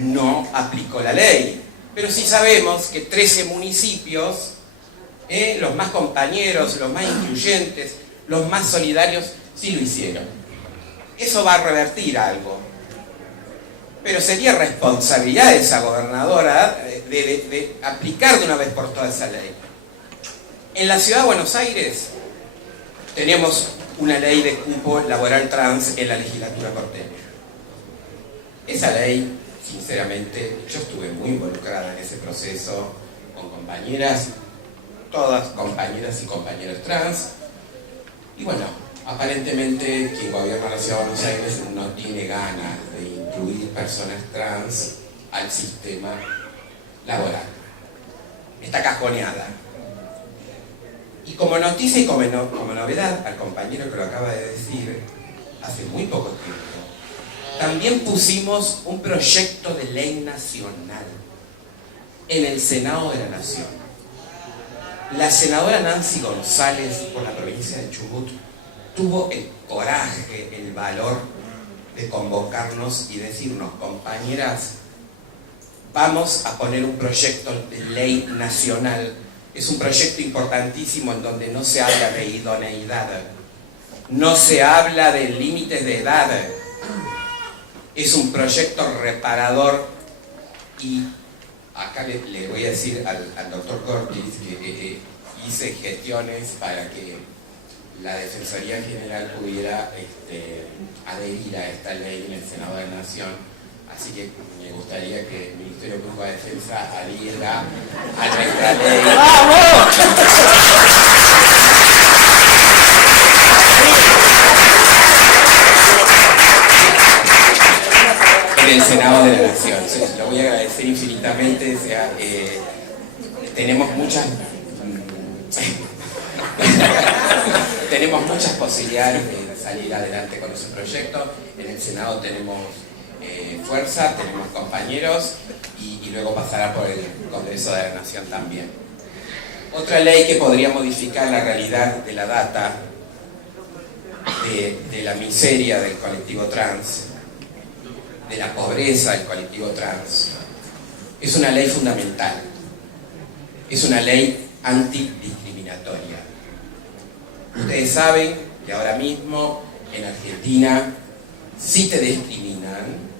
no aplicó la ley. Pero sí sabemos que 13 municipios, los más compañeros, los más incluyentes, los más solidarios, sí lo hicieron. Eso va a revertir algo. Pero sería responsabilidad de esa gobernadora de aplicar de una vez por todas esa ley. En la ciudad de Buenos Aires tenemos una ley de cupo laboral trans en la legislatura porteña. Esa ley, sinceramente, yo estuve muy involucrada en ese proceso con compañeras, todas compañeras y compañeros trans, y bueno, aparentemente quien gobierna la ciudad de Buenos Aires no tiene ganas de incluir personas trans al sistema laboral. Está cajoneada. Y como noticia y como novedad al compañero que lo acaba de decir, hace muy poco tiempo, también pusimos un proyecto de ley nacional en el Senado de la Nación. La senadora Nancy González, por la provincia de Chubut, tuvo el coraje, el valor de convocarnos y decirnos: compañeras, vamos a poner un proyecto de ley nacional. Es un proyecto importantísimo en donde no se habla de idoneidad, no se habla de límites de edad. Es un proyecto reparador y acá le voy a decir al doctor Cortis que hice gestiones para que la Defensoría General pudiera adherir a esta ley en el Senado de la Nación. Así que me gustaría que el Ministerio Público de Defensa adhiera a nuestra ley. ¡Vamos! En el Senado de la Nación. Entonces, lo voy a agradecer infinitamente. O sea, tenemos muchas posibilidades de salir adelante con ese proyecto. En el Senado tenemos fuerza, tenemos compañeros y luego pasará por el Congreso de la Nación también. Otra ley que podría modificar la realidad de la data de la miseria del colectivo trans, de la pobreza del colectivo trans, es una ley fundamental, es una ley antidiscriminatoria. Ustedes saben que ahora mismo en Argentina, si te discriminan,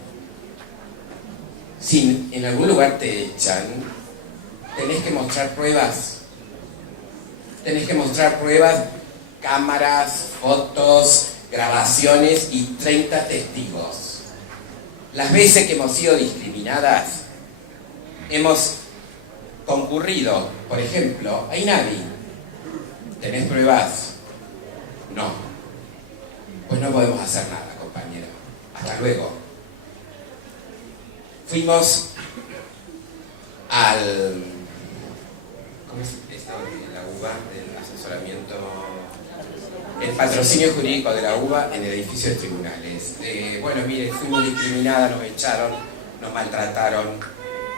si en algún lugar te echan, tenés que mostrar pruebas. Tenés que mostrar pruebas, cámaras, fotos, grabaciones y 30 testigos. Las veces que hemos sido discriminadas, hemos concurrido, por ejemplo, a INADI. ¿Tenés pruebas? No. Pues no podemos hacer nada, compañero. Hasta luego. Fuimos al... ¿Cómo es la UBA? Del asesoramiento... El patrocinio jurídico de la UBA en el edificio de tribunales. Bueno, mire, fuimos discriminadas, nos echaron, nos maltrataron.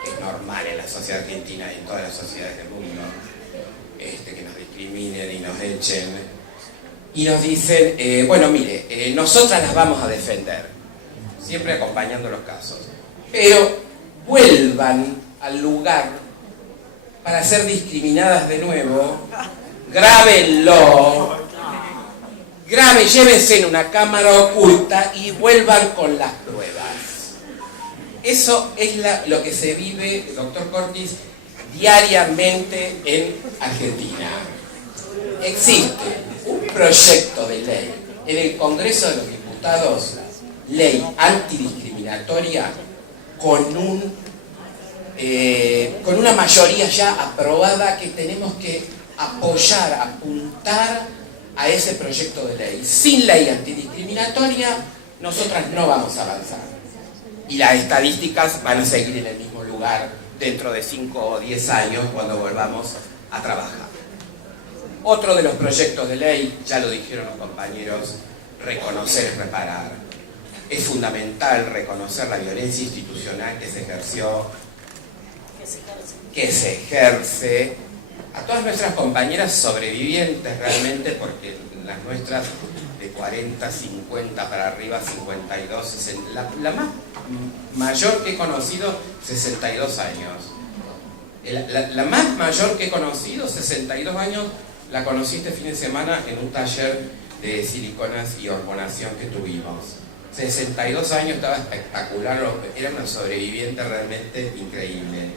Es normal en la sociedad argentina y en todas las sociedades del mundo que nos discriminen y nos echen. Y nos dicen, bueno, mire, nosotras las vamos a defender, siempre acompañando los casos. Pero vuelvan al lugar para ser discriminadas de nuevo, grábenlo, llévense en una cámara oculta y vuelvan con las pruebas. Eso es lo que se vive, doctor Cortis, diariamente en Argentina. Existe un proyecto de ley en el Congreso de los Diputados, ley antidiscriminatoria, con una mayoría ya aprobada, que tenemos que apoyar, apuntar a ese proyecto de ley. Sin ley antidiscriminatoria, nosotras no vamos a avanzar. Y las estadísticas van a seguir en el mismo lugar dentro de 5 o 10 años cuando volvamos a trabajar. Otro de los proyectos de ley, ya lo dijeron los compañeros, reconocer es reparar. Es fundamental reconocer la violencia institucional que se ejerce a todas nuestras compañeras sobrevivientes realmente, porque las nuestras de 40, 50 para arriba, 52, 60. La más mayor que he conocido, 62 años. La más mayor que he conocido, 62 años, la conocí este fin de semana en un taller de siliconas y hormonación que tuvimos. 62 años, estaba espectacular, era una sobreviviente realmente increíble.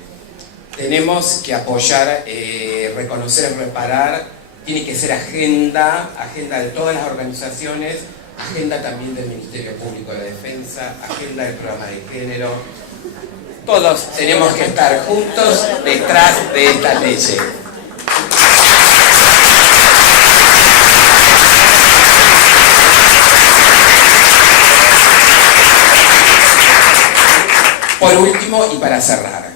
Tenemos que apoyar, reconocer, reparar, tiene que ser agenda de todas las organizaciones, agenda también del Ministerio Público de la Defensa, agenda del programa de género. Todos tenemos que estar juntos detrás de esta ley. Por último, y para cerrar,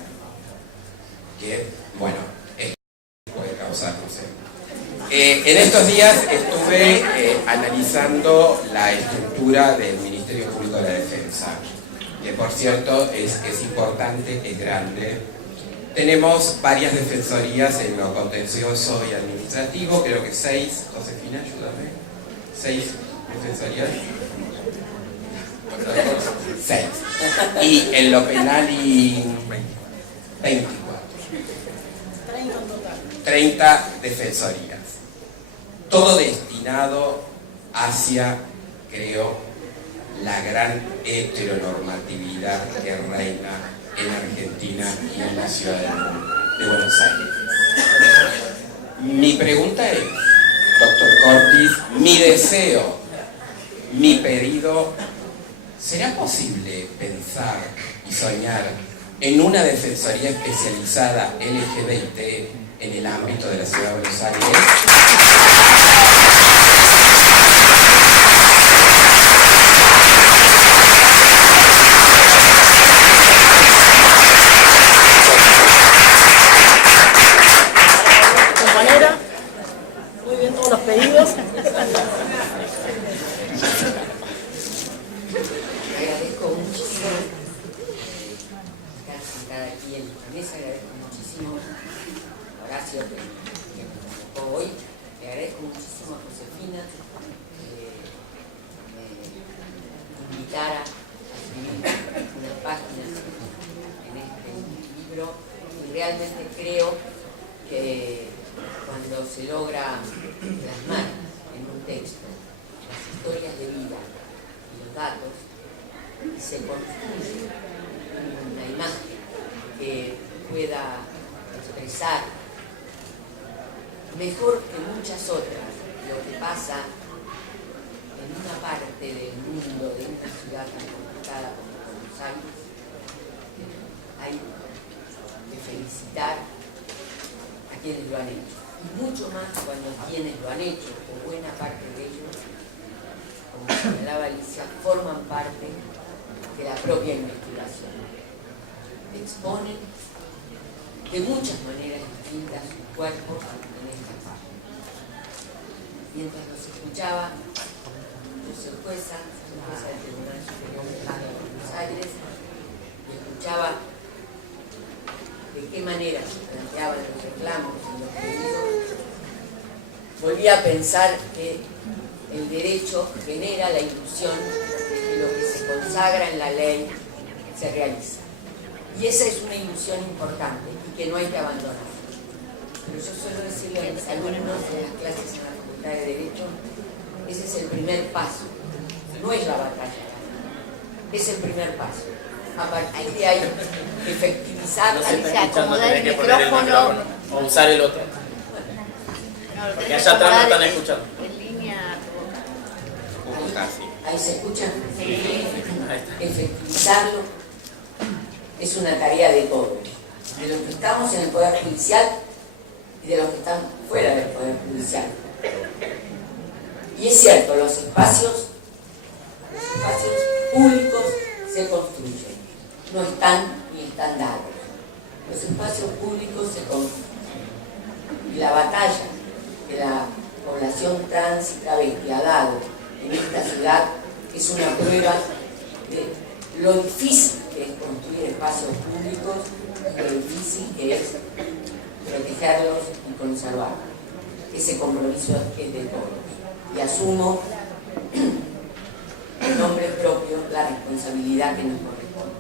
que, bueno, esto puede causar, no sé. En estos días estuve analizando la estructura del Ministerio Público de la Defensa, que por cierto es importante, es grande. Tenemos varias defensorías en lo contencioso y administrativo, creo que 6, Josefina, ayúdame, 6 defensorías. 6. Y en lo penal y 24. 30 defensorías. Todo destinado hacia, creo, la gran heteronormatividad que reina en Argentina y en la ciudad de Buenos Aires. Mi pregunta es, doctor Cortis, mi deseo, mi pedido, ¿será posible pensar y soñar en una defensoría especializada LGBT en el ámbito de la ciudad de Buenos Aires? Compañera, muy bien todos los pedidos. Agradezco muchísimo estar sentada aquí en la mesa, agradezco muchísimo a Horacio que me convocó hoy, le agradezco muchísimo a Josefina que me invitara a escribir unas páginas en este libro, y realmente creo que cuando se logra plasmar en un texto las historias de vida y los datos, se construye una imagen que pueda expresar mejor que muchas otras lo que pasa en una parte del mundo, de una ciudad tan complicada como Buenos Aires. Hay que felicitar a quienes lo han hecho, y mucho más cuando quienes lo han hecho, o buena parte de ellos, como señalaba Alicia, forman parte de la propia investigación. Exponen de muchas maneras distintas sus cuerpos en esta página. Mientras los escuchaba, yo soy jueza del Tribunal Superior de Buenos Aires, y escuchaba de qué manera se planteaban los reclamos y los pedidos, volví a pensar que el derecho genera la ilusión de que lo que se consagra en la ley se realiza. Y esa es una ilusión importante y que no hay que abandonar. Pero yo suelo decirle a mis alumnos en las clases en la Facultad de Derecho, ese es el primer paso, no es la batalla, es el primer paso. A partir de ahí, efectivizar, No se está Alicia, escuchando, acomodar tenés el que poner el micrófono. micrófono o usar el otro. No, Porque tenés allá que atrás no acomodar están escuchando. En línea tu boca. Casi. ahí se escuchan, Ahí está. efectivizarlo es una tarea de todos, de los que estamos en el Poder Judicial y de los que están fuera del Poder Judicial. Y es cierto, los espacios públicos se construyen, no están ni están dados. Los espacios públicos se construyen. Y la batalla que la población trans y travesti ha dado en esta ciudad es una prueba de lo difícil que es construir espacios públicos y lo difícil que es protegerlos y conservarlos. Ese compromiso es de todos. Y asumo la responsabilidad que nos corresponde.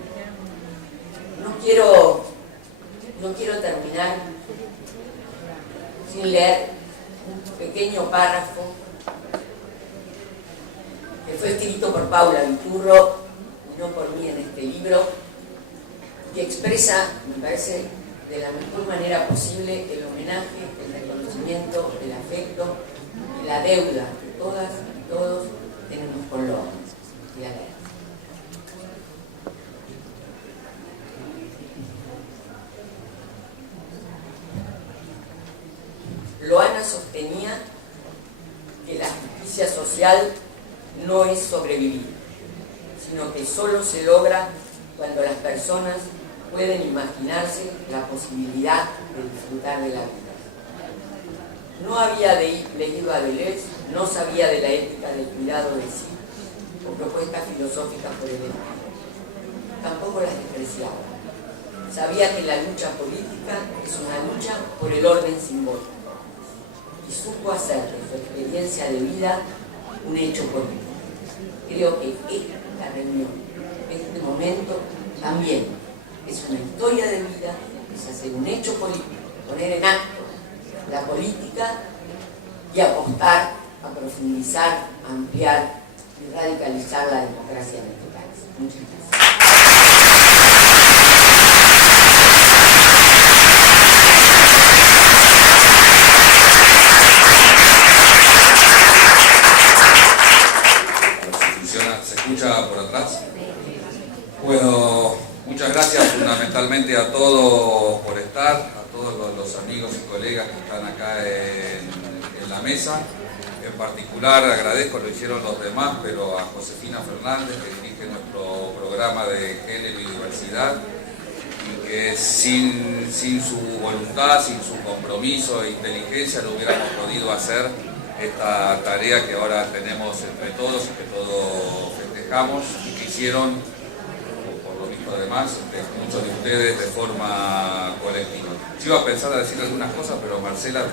No quiero terminar sin leer un pequeño párrafo que fue escrito por Paula Viturro y no por mí en este libro, que expresa, me parece, de la mejor manera posible el homenaje, el reconocimiento, el afecto y la deuda que todas y todos tenemos con los hombres. Y la ley. Loana sostenía que la justicia social no es sobrevivir, sino que solo se logra cuando las personas pueden imaginarse la posibilidad de disfrutar de la vida. No había leído a Deleuze, no sabía de la ética del cuidado de sí o propuestas filosóficas por el estilo. Tampoco las despreciaba. Sabía que la lucha política es una lucha por el orden simbólico y supo hacer de su experiencia de vida un hecho político. Creo que esta reunión, este momento, también es una historia de vida, es hacer un hecho político, poner en acto la política y apostar a profundizar, a ampliar y radicalizar la democracia en este país. Muchas gracias. ¿Se escucha por atrás? Bueno, muchas gracias fundamentalmente a todos por estar, a todos los amigos y colegas que están acá en la mesa. En particular agradezco, lo hicieron los demás, pero a Josefina Fernández, que dirige nuestro programa de género y diversidad, y que sin su voluntad, sin su compromiso e inteligencia no hubiéramos podido hacer esta tarea que ahora tenemos entre todos y que todos festejamos, y que hicieron, por lo visto además, muchos de ustedes de forma colectiva. Yo iba a pensar a decir algunas cosas, pero Marcela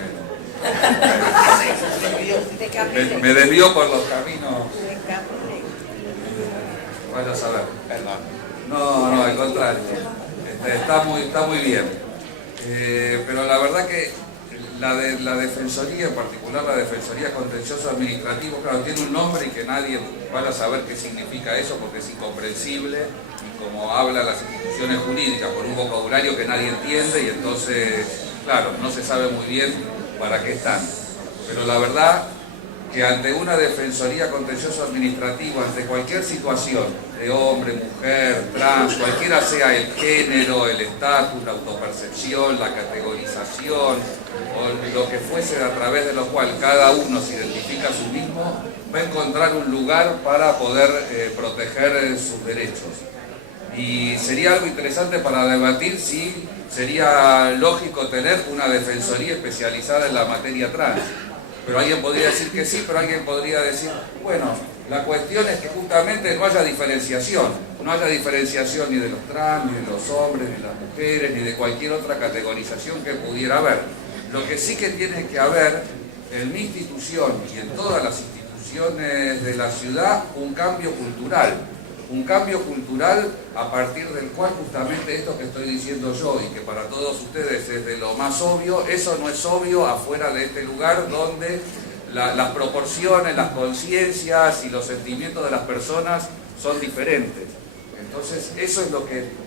me desvió por los caminos. Vaya a saber. No, al contrario. Está muy bien. Pero la verdad que la Defensoría, en particular la Defensoría Contencioso Administrativo, claro, tiene un nombre y que nadie vaya a saber qué significa eso porque es incomprensible, y como hablan las instituciones jurídicas por un vocabulario que nadie entiende, y entonces, claro, no se sabe muy bien para qué están. Pero la verdad que ante una Defensoría Contencioso Administrativo, ante cualquier situación de hombre, mujer, trans, cualquiera sea el género, el estatus, la autopercepción, la categorización o lo que fuese a través de lo cual cada uno se identifica a sí mismo, va a encontrar un lugar para poder proteger sus derechos. Y sería algo interesante para debatir si sería lógico tener una defensoría especializada en la materia trans. Pero alguien podría decir que sí, pero alguien podría decir, bueno, la cuestión es que justamente no haya diferenciación ni de los trans, ni de los hombres, ni de las mujeres, ni de cualquier otra categorización que pudiera haber. Lo que sí que tiene que haber en mi institución y en todas las instituciones de la ciudad, un cambio cultural a partir del cual justamente esto que estoy diciendo yo y que para todos ustedes es de lo más obvio, eso no es obvio afuera de este lugar donde las proporciones, las conciencias y los sentimientos de las personas son diferentes. Entonces eso es lo que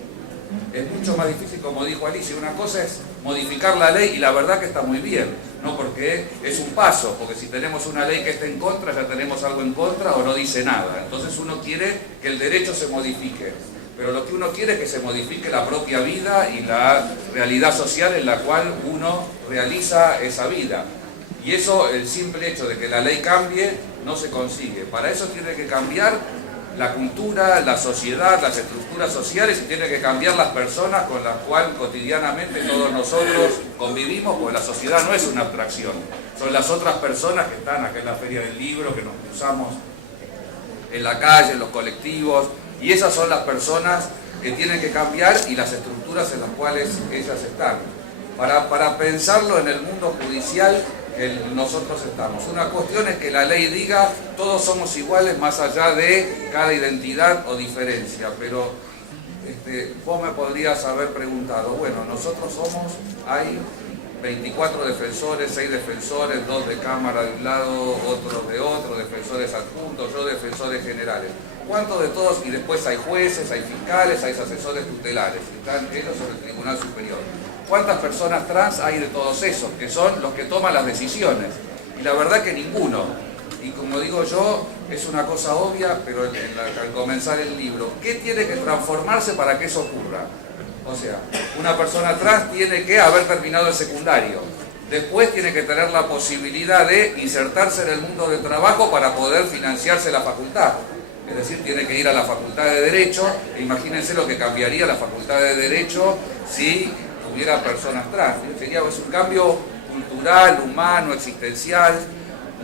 es mucho más difícil, como dijo Alicia. Una cosa es modificar la ley y la verdad que está muy bien, ¿no? Porque es un paso, porque si tenemos una ley que está en contra, ya tenemos algo en contra o no dice nada. Entonces uno quiere que el derecho se modifique, pero lo que uno quiere es que se modifique la propia vida y la realidad social en la cual uno realiza esa vida. Y eso, el simple hecho de que la ley cambie, no se consigue. Para eso tiene que cambiar la cultura, la sociedad, las estructuras sociales, y tiene que cambiar las personas con las cuales cotidianamente todos nosotros convivimos, porque la sociedad no es una abstracción, son las otras personas que están acá en la Feria del Libro, que nos cruzamos en la calle, en los colectivos, y esas son las personas que tienen que cambiar y las estructuras en las cuales ellas están. Para pensarlo en el mundo judicial, que nosotros estamos. Una cuestión es que la ley diga todos somos iguales más allá de cada identidad o diferencia, pero vos me podrías haber preguntado, bueno, nosotros hay 24 defensores, 6 defensores, 2 de cámara de un lado, otros de otro, defensores adjuntos, yo defensores generales. ¿Cuántos de todos? Y después hay jueces, hay fiscales, hay asesores tutelares, están ellos en el Tribunal Superior. ¿Cuántas personas trans hay de todos esos, que son los que toman las decisiones? Y la verdad que ninguno. Y como digo yo, es una cosa obvia, pero al comenzar el libro, ¿qué tiene que transformarse para que eso ocurra? O sea, una persona trans tiene que haber terminado el secundario. Después tiene que tener la posibilidad de insertarse en el mundo del trabajo para poder financiarse la facultad. Es decir, tiene que ir a la Facultad de Derecho, e imagínense lo que cambiaría la Facultad de Derecho si hubiera personas trans. Sería un cambio cultural, humano, existencial,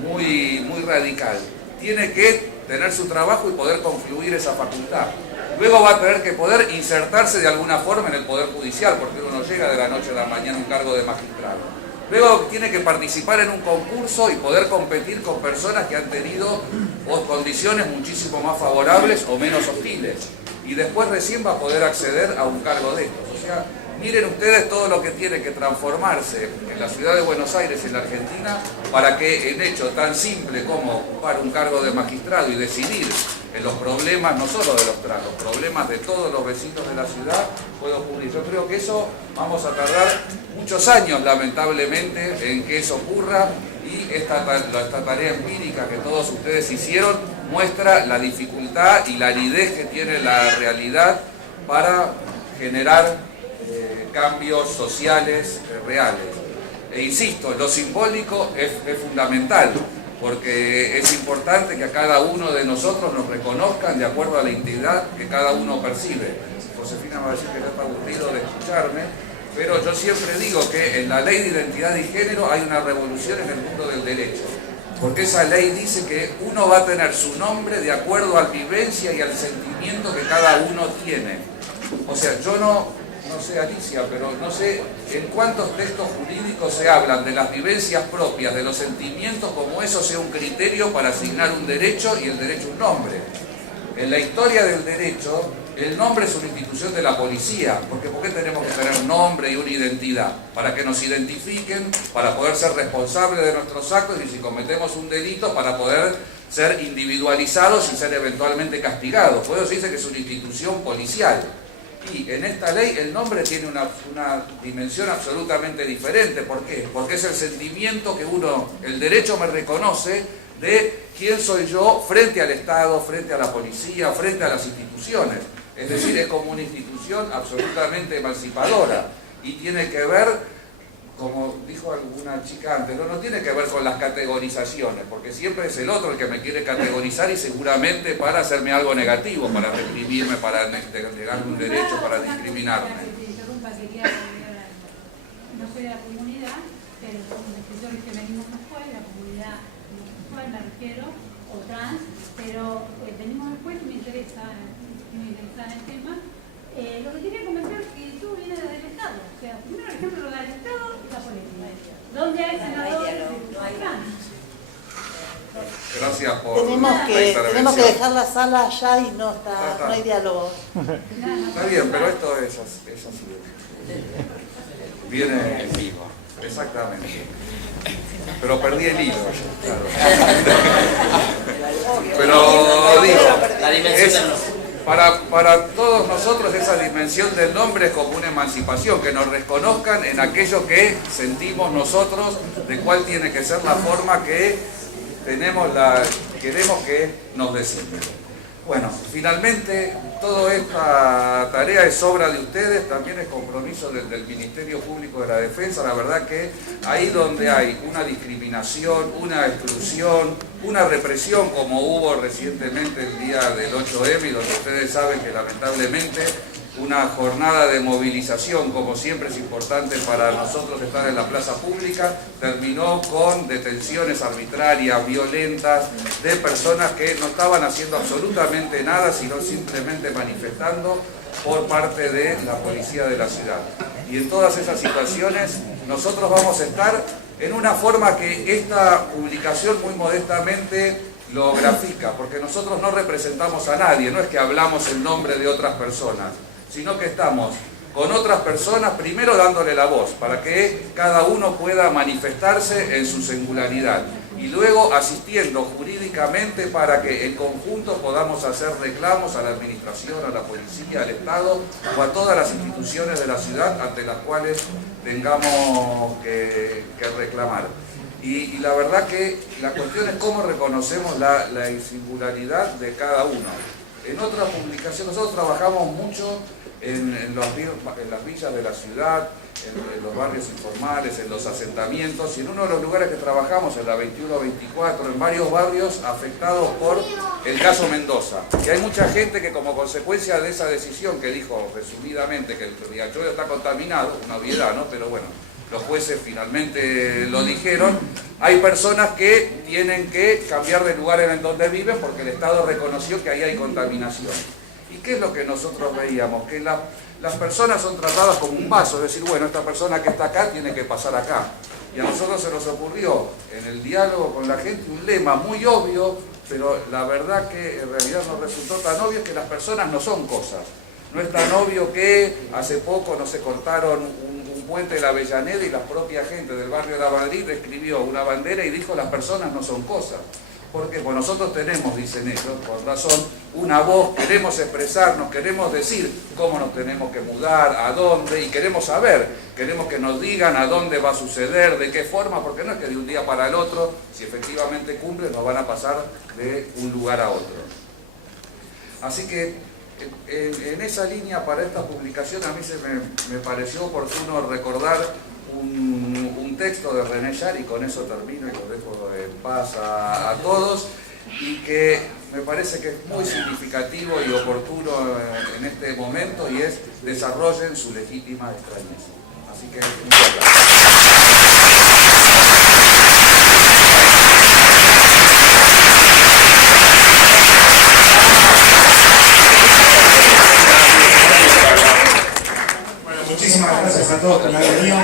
muy radical. Tiene que tener su trabajo y poder concluir esa facultad. Luego va a tener que poder insertarse de alguna forma en el Poder Judicial, porque uno no llega de la noche a la mañana a un cargo de magistrado. Luego tiene que participar en un concurso y poder competir con personas que han tenido condiciones muchísimo más favorables o menos hostiles. Y después recién va a poder acceder a un cargo de estos. O sea, miren ustedes todo lo que tiene que transformarse en la ciudad de Buenos Aires, en la Argentina, para que en hecho tan simple como ocupar un cargo de magistrado y decidir en los problemas, no solo de los trans, los problemas de todos los vecinos de la ciudad, puede ocurrir. Yo creo que eso vamos a tardar muchos años, lamentablemente, en que eso ocurra, y esta tarea empírica que todos ustedes hicieron muestra la dificultad y la aridez que tiene la realidad para generar cambios sociales reales. E insisto, lo simbólico es fundamental, porque es importante que a cada uno de nosotros nos reconozcan de acuerdo a la identidad que cada uno percibe. Josefina va a decir que ya está aburrido de escucharme, pero yo siempre digo que en la ley de identidad y género hay una revolución en el mundo del derecho, porque esa ley dice que uno va a tener su nombre de acuerdo a la vivencia y al sentimiento que cada uno tiene. O sea, yo no sé, Alicia, pero no sé en cuántos textos jurídicos se hablan de las vivencias propias, de los sentimientos, como eso sea un criterio para asignar un derecho y el derecho un nombre. En la historia del derecho, el nombre es una institución de la policía, porque ¿por qué tenemos que tener un nombre y una identidad? Para que nos identifiquen, para poder ser responsables de nuestros actos y si cometemos un delito, para poder ser individualizados y ser eventualmente castigados. Por eso se dice que es una institución policial. Y en esta ley el nombre tiene una dimensión absolutamente diferente. ¿Por qué? Porque es el sentimiento que el derecho me reconoce de quién soy yo frente al Estado, frente a la policía, frente a las instituciones. Es decir, es como una institución absolutamente emancipadora y tiene que ver, como dijo alguna chica antes, no tiene que ver con las categorizaciones, porque siempre es el otro el que me quiere categorizar y seguramente para hacerme algo negativo, para reprimirme, para negarme un derecho, para discriminarme. No soy de la comunidad, pero somos escritores que venimos después, de la comunidad homosexual, me refiero, o trans, pero venimos después y me interesa el tema. Lo que quería comentar es que todo viene desde el Estado. O sea, primero el ejemplo del Estado y la política. ¿Dónde hay senadores trans? Gracias por tenemos que dejar la sala allá y no hay diálogo. Está bien, pero esto es así. Viene en vivo, exactamente. Pero perdí el hilo, claro. Pero digo, la dimensión del nombre. Para todos nosotros esa dimensión del nombre es como una emancipación, que nos reconozcan en aquello que sentimos nosotros, de cuál tiene que ser la forma que queremos que nos designe. Bueno, finalmente toda esta tarea es obra de ustedes, también es compromiso del Ministerio Público de la Defensa. La verdad que ahí donde hay una discriminación, una exclusión, una represión como hubo recientemente el día del 8M, donde ustedes saben que lamentablemente una jornada de movilización, como siempre es importante para nosotros estar en la plaza pública, terminó con detenciones arbitrarias, violentas, de personas que no estaban haciendo absolutamente nada, sino simplemente manifestando por parte de la policía de la ciudad. Y en todas esas situaciones nosotros vamos a estar en una forma que esta publicación muy modestamente lo grafica, porque nosotros no representamos a nadie, no es que hablamos en nombre de otras personas, sino que estamos con otras personas, primero dándole la voz, para que cada uno pueda manifestarse en su singularidad, y luego asistiendo jurídicamente para que en conjunto podamos hacer reclamos a la administración, a la policía, al Estado o a todas las instituciones de la ciudad ante las cuales tengamos que reclamar. Y la verdad que la cuestión es cómo reconocemos la singularidad de cada uno. En otras publicaciones, nosotros trabajamos mucho en las villas de la ciudad, en los barrios informales, en los asentamientos, y en uno de los lugares que trabajamos, en la 21-24, en varios barrios afectados por el caso Mendoza. Y hay mucha gente que, como consecuencia de esa decisión que dijo resumidamente que el riachuelo está contaminado, una obviedad, ¿no? Pero bueno, los jueces finalmente lo dijeron, hay personas que tienen que cambiar de lugar en donde viven porque el Estado reconoció que ahí hay contaminación. ¿Y qué es lo que nosotros veíamos? Que las personas son tratadas como un vaso, es decir, bueno, esta persona que está acá tiene que pasar acá. Y a nosotros se nos ocurrió, en el diálogo con la gente, un lema muy obvio, pero la verdad que en realidad nos resultó tan obvio que las personas no son cosas. No es tan obvio que hace poco no se cortaron un puente de la Avellaneda y la propia gente del barrio de la Madrid escribió una bandera y dijo las personas no son cosas. Porque pues nosotros tenemos, dicen ellos, por razón, una voz, queremos expresarnos, queremos decir cómo nos tenemos que mudar, a dónde, y queremos saber, queremos que nos digan a dónde va a suceder, de qué forma, porque no es que de un día para el otro, si efectivamente cumple, nos van a pasar de un lugar a otro. Así que en esa línea, para esta publicación, a mí me pareció oportuno recordar un texto de René Char, y con eso termino y lo dejo en paz a todos, y que me parece que es muy significativo y oportuno en este momento, y es: desarrollen su legítima extrañeza. Así que muchas gracias. Muchísimas gracias a todos por haber venido.